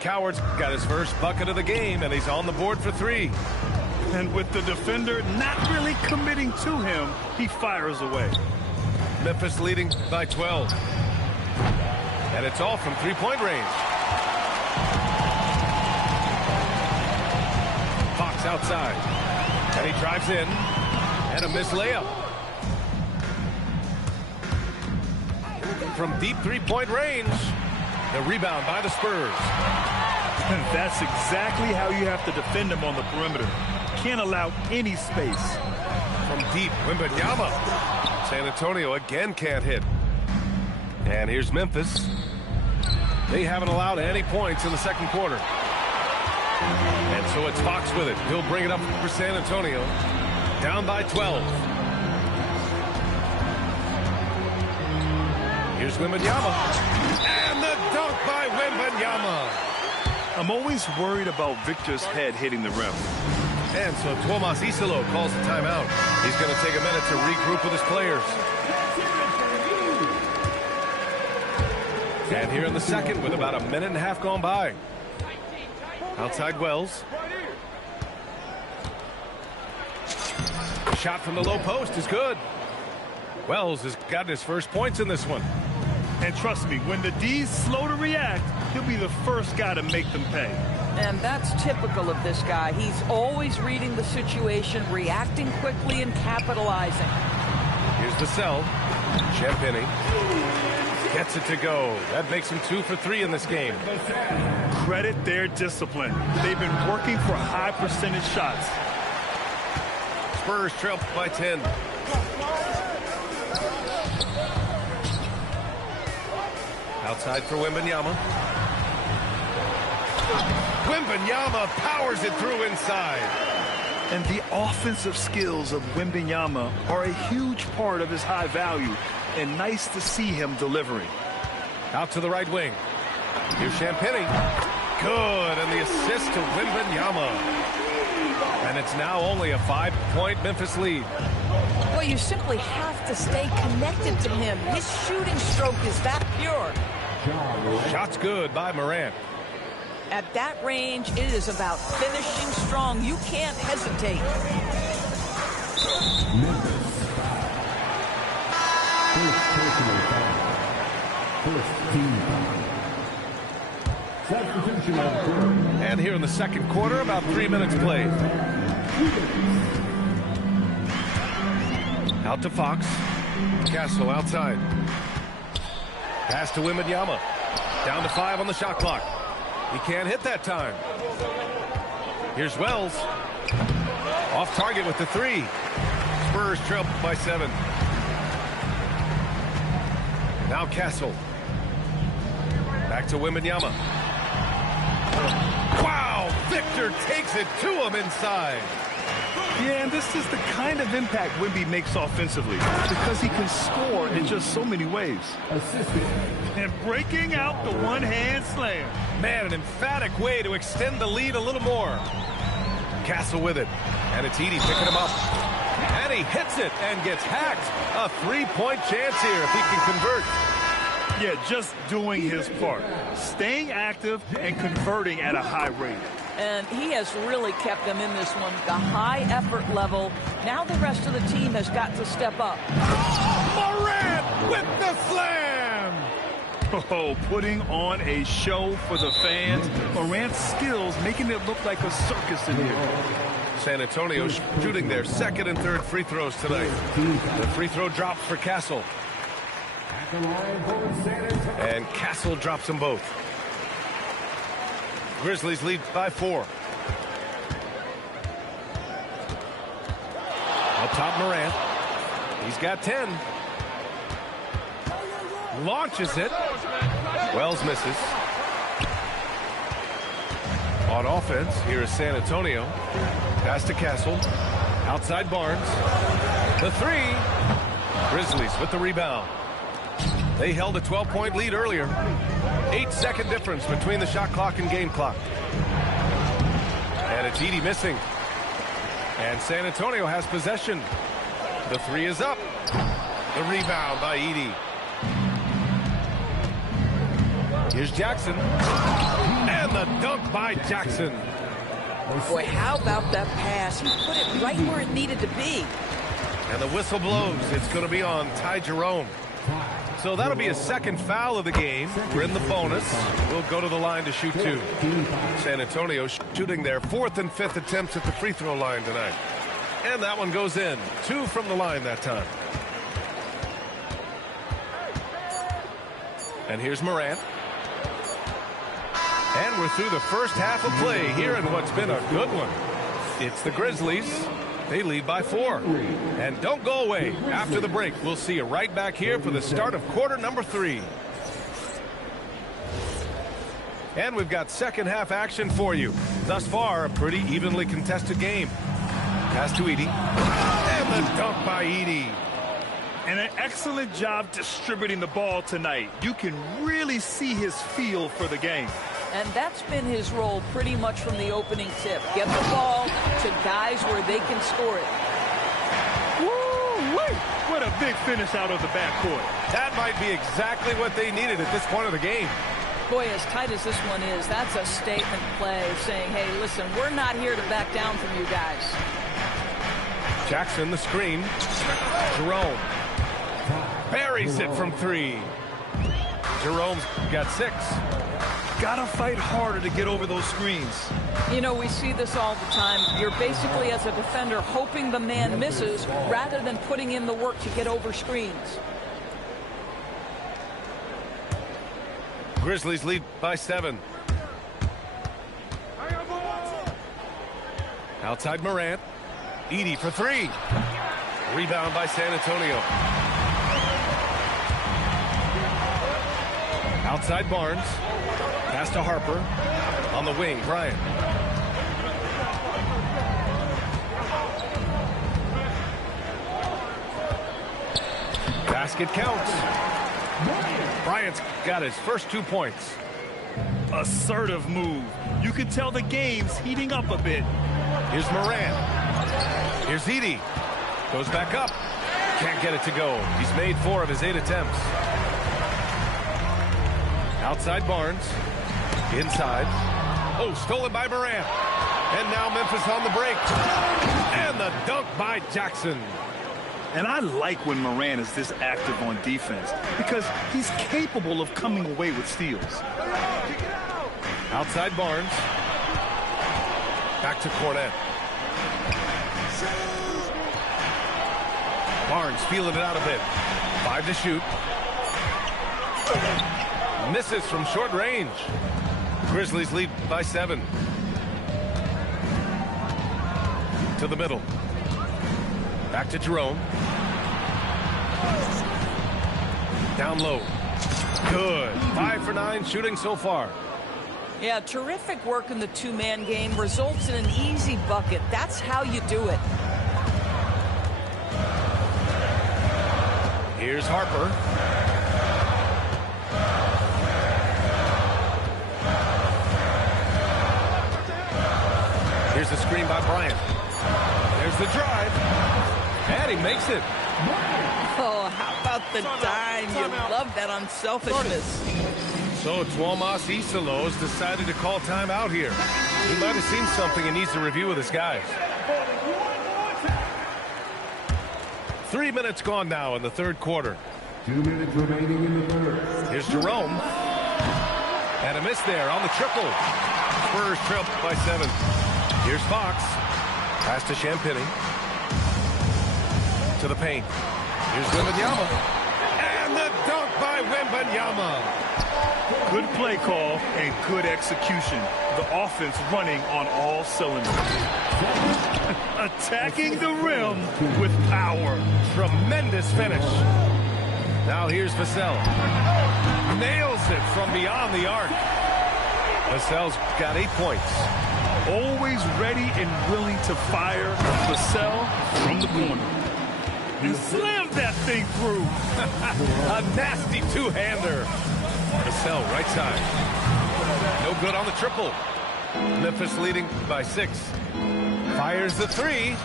Coward's got his first bucket of the game, and he's on the board for 3. And with the defender not really committing to him, he fires away. Memphis leading by 12. And it's all from three-point range. Fox outside. And he drives in. And a missed layup. from deep three-point range. The rebound by the Spurs. That's exactly how you have to defend them on the perimeter. Can't allow any space. From deep, Wembanyama. San Antonio again can't hit. And here's Memphis. They haven't allowed any points in the second quarter. And so it's Fox with it. He'll bring it up for San Antonio. Down by 12. Here's Wembanyama. And the dunk by Wembanyama. I'm always worried about Victor's head hitting the rim. And so Tomas Isolo calls the timeout. He's going to take a minute to regroup with his players. And here in the second with about a minute and a half gone by. Outside Wells. Shot from the low post is good. Wells has gotten his first points in this one. And trust me, when the D's slow to react, he'll be the first guy to make them pay. And that's typical of this guy. He's always reading the situation, reacting quickly, and capitalizing. Here's the cell. Champagny gets it to go. That makes him 2 for 3 in this game. Credit their discipline. They've been working for high percentage shots. Spurs trail by 10. Outside for Wembanyama. Wembanyama powers it through inside. And the offensive skills of Wembanyama are a huge part of his high value. And nice to see him delivering. Out to the right wing. Here's Champagny. Good, and the assist to Wembanyama. And it's now only a 5-point Memphis lead. Well, you simply have to stay connected to him. His shooting stroke is that pure. Shot's good by Morant. At that range, it is about finishing strong. You can't hesitate. And here in the second quarter, about 3 minutes played. Out to Fox. Castle outside. Pass to Wembanyama. Down to 5 on the shot clock. He can't hit that time. Here's Wells. Off target with the 3. Spurs trail by 7. Now Castle. Back to Wembanyama. Wow! Victor takes it to him inside. Yeah, and this is the kind of impact Wemby makes offensively because he can score in just so many ways. And breaking out the one-hand slam. Man, an emphatic way to extend the lead a little more. Castle with it. And it's Edey picking him up. And he hits it and gets hacked. A 3-point chance here if he can convert. Yeah, just doing his part. Staying active and converting at a high rate. And he has really kept them in this one. The high effort level. Now the rest of the team has got to step up. Morant with the slam! Oh, putting on a show for the fans. Morant's skills making it look like a circus in here. San Antonio shooting their second and third free throws tonight. The free throw drops for Castle. And Castle drops them both. Grizzlies lead by 4. Up top, Morant. He's got 10. Launches it. Wells misses. On offense, here is San Antonio. Pass to Castle. Outside Barnes. The 3. Grizzlies with the rebound. They held a 12-point lead earlier. 8-second difference between the shot clock and game clock. And it's Edey missing. And San Antonio has possession. The 3 is up. The rebound by Edey. Here's Jackson. And the dunk by Jackson. Boy, how about that pass? He put it right where it needed to be. And the whistle blows. It's going to be on Ty Jerome. So that'll be a second foul of the game. We're in the bonus. We'll go to the line to shoot 2. San Antonio shooting their 4th and 5th attempts at the free throw line tonight. And that one goes in. 2 from the line that time. And here's Morant. And we're through the first half of play here in what's been a good one. It's the Grizzlies. They lead by 4. And don't go away. After the break, we'll see you right back here for the start of quarter number 3. And we've got second half action for you. Thus far, a pretty evenly contested game. Pass to Edey. And the dunk by Edey. And an excellent job distributing the ball tonight. You can really see his feel for the game. And that's been his role pretty much from the opening tip. Get the ball to guys where they can score it. Woo-wee! What a big finish out of the backcourt. That might be exactly what they needed at this point of the game. Boy, as tight as this one is, that's a statement play saying, hey, listen, we're not here to back down from you guys. Jackson, the screen. Jerome buries it from 3. Jerome's got 6. Gotta fight harder to get over those screens. You know, we see this all the time. You're basically, as a defender, hoping the man misses rather than putting in the work to get over screens. Grizzlies lead by 7. Outside Morant. Edey for 3. Rebound by San Antonio. Outside Barnes. Pass to Harper. On the wing, Bryant. Basket counts. Bryant's got his first 2 points. Assertive move. You can tell the game's heating up a bit. Here's Morant. Here's Edey. Goes back up. Can't get it to go. He's made 4 of his 8 attempts. Outside Barnes. Inside. Oh, stolen by Morant. And now Memphis on the break. And the dunk by Jackson. And I like when Morant is this active on defense because he's capable of coming away with steals. Outside Barnes. Back to Cornet. Barnes feeling it out a bit. 5 to shoot. Misses from short range. Grizzlies lead by 7. To the middle. Back to Jerome. Down low. Good. 5 for 9 shooting so far. Yeah, terrific work in the 2-man game results in an easy bucket. That's how you do it. Here's Harper. Here's the screen by Bryant. There's the drive. And he makes it. Oh, how about the dime? You love that unselfishness. So Tuomas Isalo has decided to call timeout here. He might have seen something and needs to review with his guys. 3 minutes gone now in the third quarter. 2 minutes remaining in the third. Here's Jerome. And a miss there on the triple. Spurs trail by 7. Here's Fox. Pass to Champagny. To the paint. Here's Wembanyama. And the dunk by Wembanyama. Good play call and good execution. The offense running on all cylinders. Attacking the rim with power. Tremendous finish. Now here's Vassell. Nails it from beyond the arc. Vassell's got 8 points. Always ready and willing to fire. Vassell from the corner. And slammed that thing through. A nasty two-hander. Vassell right side. No good on the triple. Memphis leading by 6. Fires the 3.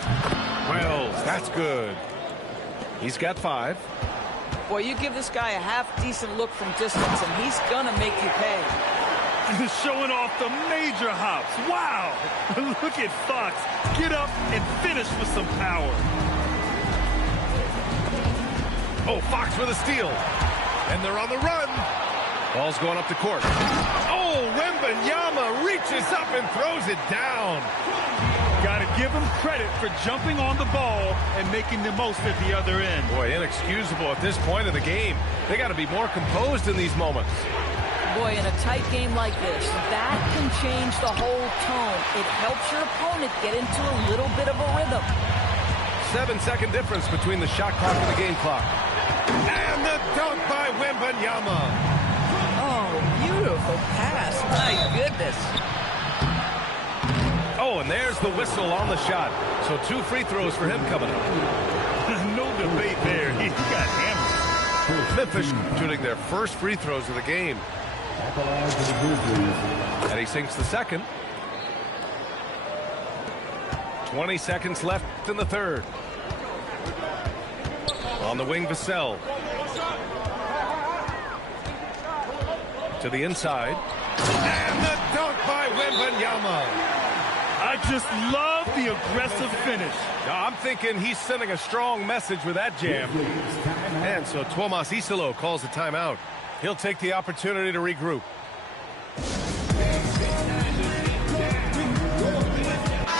Wells, that's good. He's got 5. Boy, you give this guy a half-decent look from distance, and he's gonna make you pay. Showing off the major hops. Wow. Look at Fox. Get up and finish with some power. Oh, Fox with a steal. And they're on the run. Ball's going up the court. Oh, Wembanyama reaches up and throws it down. Got to give him credit for jumping on the ball and making the most at the other end. Boy, inexcusable at this point of the game. They got to be more composed in these moments. Boy, in a tight game like this, that can change the whole tone. It helps your opponent get into a little bit of a rhythm. 7-second difference between the shot clock and the game clock. And the dunk by Wembanyama. Oh, beautiful pass. My goodness. Oh, and there's the whistle on the shot. So 2 free throws for him coming up. No debate there. He got hammered. Memphis shooting their first free throws of the game. And he sinks the second. 20 seconds left in the third. On the wing, Vassell. To the inside. And the dunk by Wembanyama. I just love the aggressive finish. I'm thinking he's sending a strong message with that jam. And so Tuomas Isalo calls a timeout. He'll take the opportunity to regroup.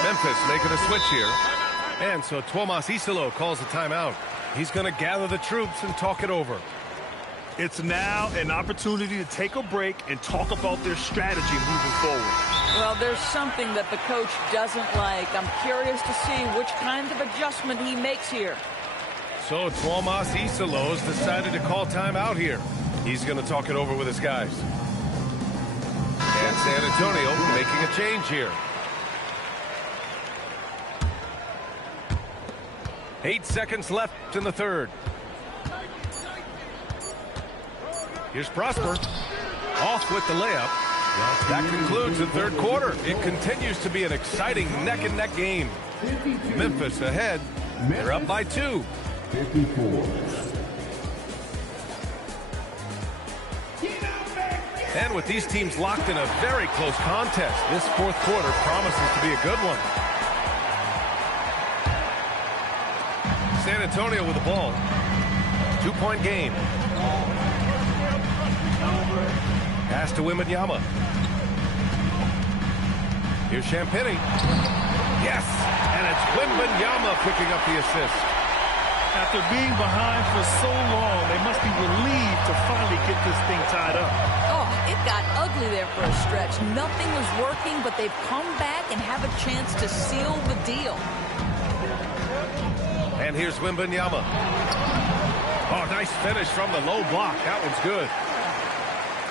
Memphis making a switch here. And so Tuomas Isalo calls a timeout. He's going to gather the troops and talk it over. It's now an opportunity to take a break and talk about their strategy moving forward. Well, there's something that the coach doesn't like. I'm curious to see which kind of adjustment he makes here. So Tuomas Isalo's decided to call timeout here. He's going to talk it over with his guys. And San Antonio making a change here. 8 seconds left in the third. Here's Prosper. Off with the layup. That concludes the third quarter. It continues to be an exciting neck-and-neck game. Memphis ahead. They're up by 2. 54. And with these teams locked in a very close contest, this fourth quarter promises to be a good one. San Antonio with the ball. 2-point game. Pass to Wembanyama. Here's Champagny. Yes! And it's Wembanyama picking up the assist. After being behind for so long, they must be relieved to finally get this thing tied up. Oh, it got ugly there for a stretch. Nothing was working, but they've come back and have a chance to seal the deal. And here's Wembanyama. Oh, nice finish from the low block. That one's good.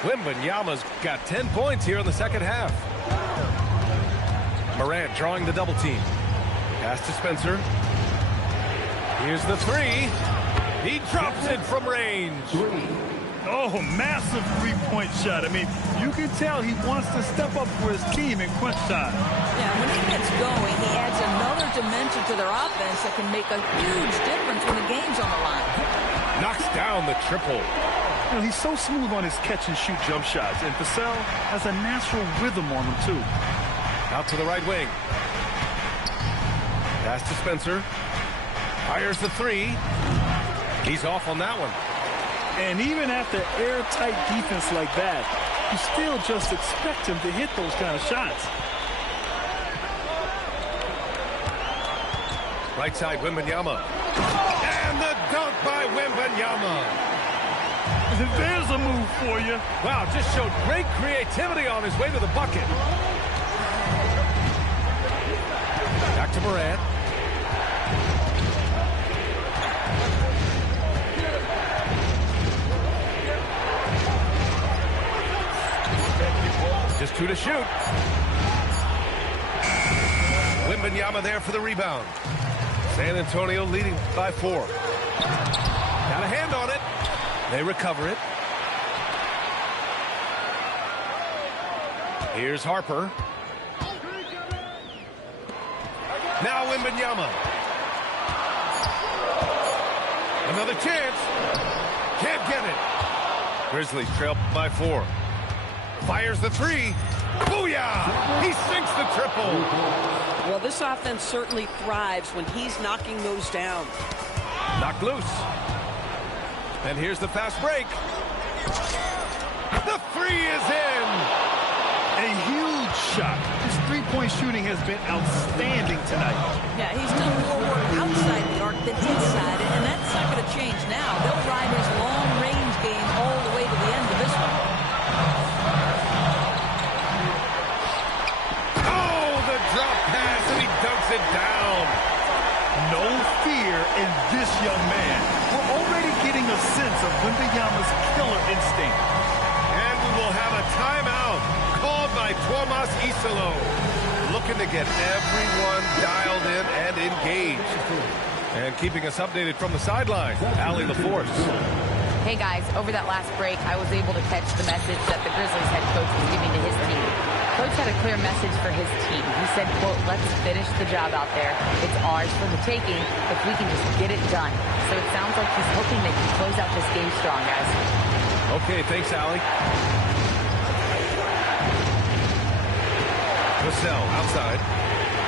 Wembanyama's got 10 points here in the second half. Morant drawing the double team. Pass to Spencer. Here's the three. He drops it from range. Oh, massive three-point shot. I mean, you can tell he wants to step up for his team in crunch time. Yeah, when he gets going, he adds another dimension to their offense that can make a huge difference when the game's on the line. Knocks down the triple. You know, he's so smooth on his catch-and-shoot jump shots, and Vassell has a natural rhythm on him, too. Out to the right wing. Pass to Spencer. Fires the three. He's off on that one. And even after airtight defense like that, you still just expect him to hit those kind of shots. Right side, Wembanyama. And the dunk by Wembanyama. There's a move for you. Wow, just showed great creativity on his way to the bucket. Back to Morant. Just 2 to shoot. Wembanyama there for the rebound. San Antonio leading by 4. Got a hand on it. They recover it. Here's Harper. Now Wembanyama. Another chance. Can't get it. Grizzlies trail by 4. Fires the three. Booyah! He sinks the triple. Well, this offense certainly thrives when he's knocking those down. Knocked loose. And here's the fast break. The three is in. A huge shot. His three-point shooting has been outstanding tonight. Yeah, he's done more work outside the arc than inside it, and that's not going to change now. They'll ride his long-range game all the way to the end of this one. Oh, the drop pass, and he dunks it down. No fear in this young man. We're already getting a sense of Wembanyama's killer instinct. And we will have a timeout called by Tomas Isolo, looking to get everyone dialed in and engaged. And keeping us updated from the sideline, Allie LaForce. Hey guys, over that last break, I was able to catch the message that the Grizzlies head coach was giving to his team. Coach had a clear message for his team. He said, quote, let's finish the job out there. It's ours for the taking if we can just get it done. So it sounds like he's hoping they can close out this game strong, guys. Okay, thanks, Allie. Vassell outside,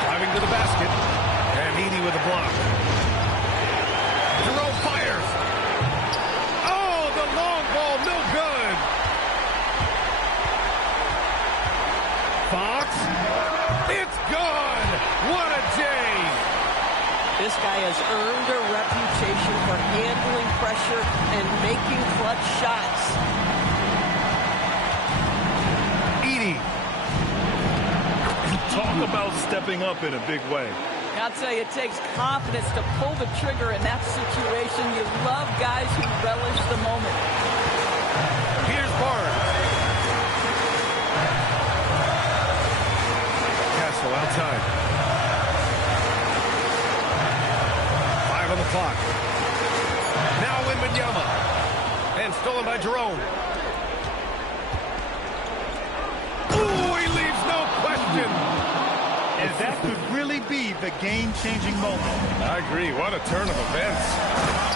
driving to the basket, and Edey with a block. Jerome fires. Oh, the long ball, no good. Fox, it's gone. What a day. This guy has earned a reputation for handling pressure and making clutch shots. Edey. Talk about stepping up in a big way. I'll tell you, it takes confidence to pull the trigger in that situation. You love guys who relish the moment. Here's Barnes. Castle outside. 5 on the clock. Now Wembanyama. And stolen by Jerome. Ooh, he leaves no question. And that could really be the game-changing moment. I agree. What a turn of events.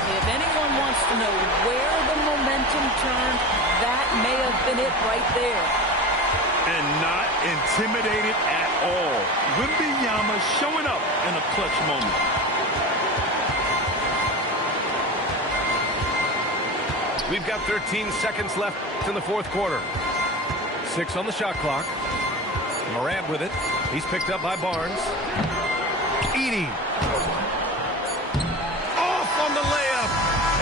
If anyone wants to know where the momentum turned, that may have been it right there. And not intimidated at all. Wembanyama showing up in a clutch moment. We've got 13 seconds left in the fourth quarter. 6 on the shot clock. Morant with it. He's picked up by Barnes. Edey. Off on the layup.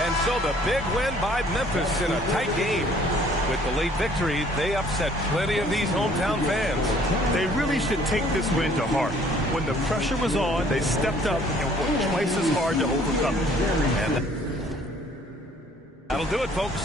And so the big win by Memphis in a tight game. With the late victory, they upset plenty of these hometown fans. They really should take this win to heart. When the pressure was on, they stepped up and worked twice as hard to overcome it. And that'll do it, folks.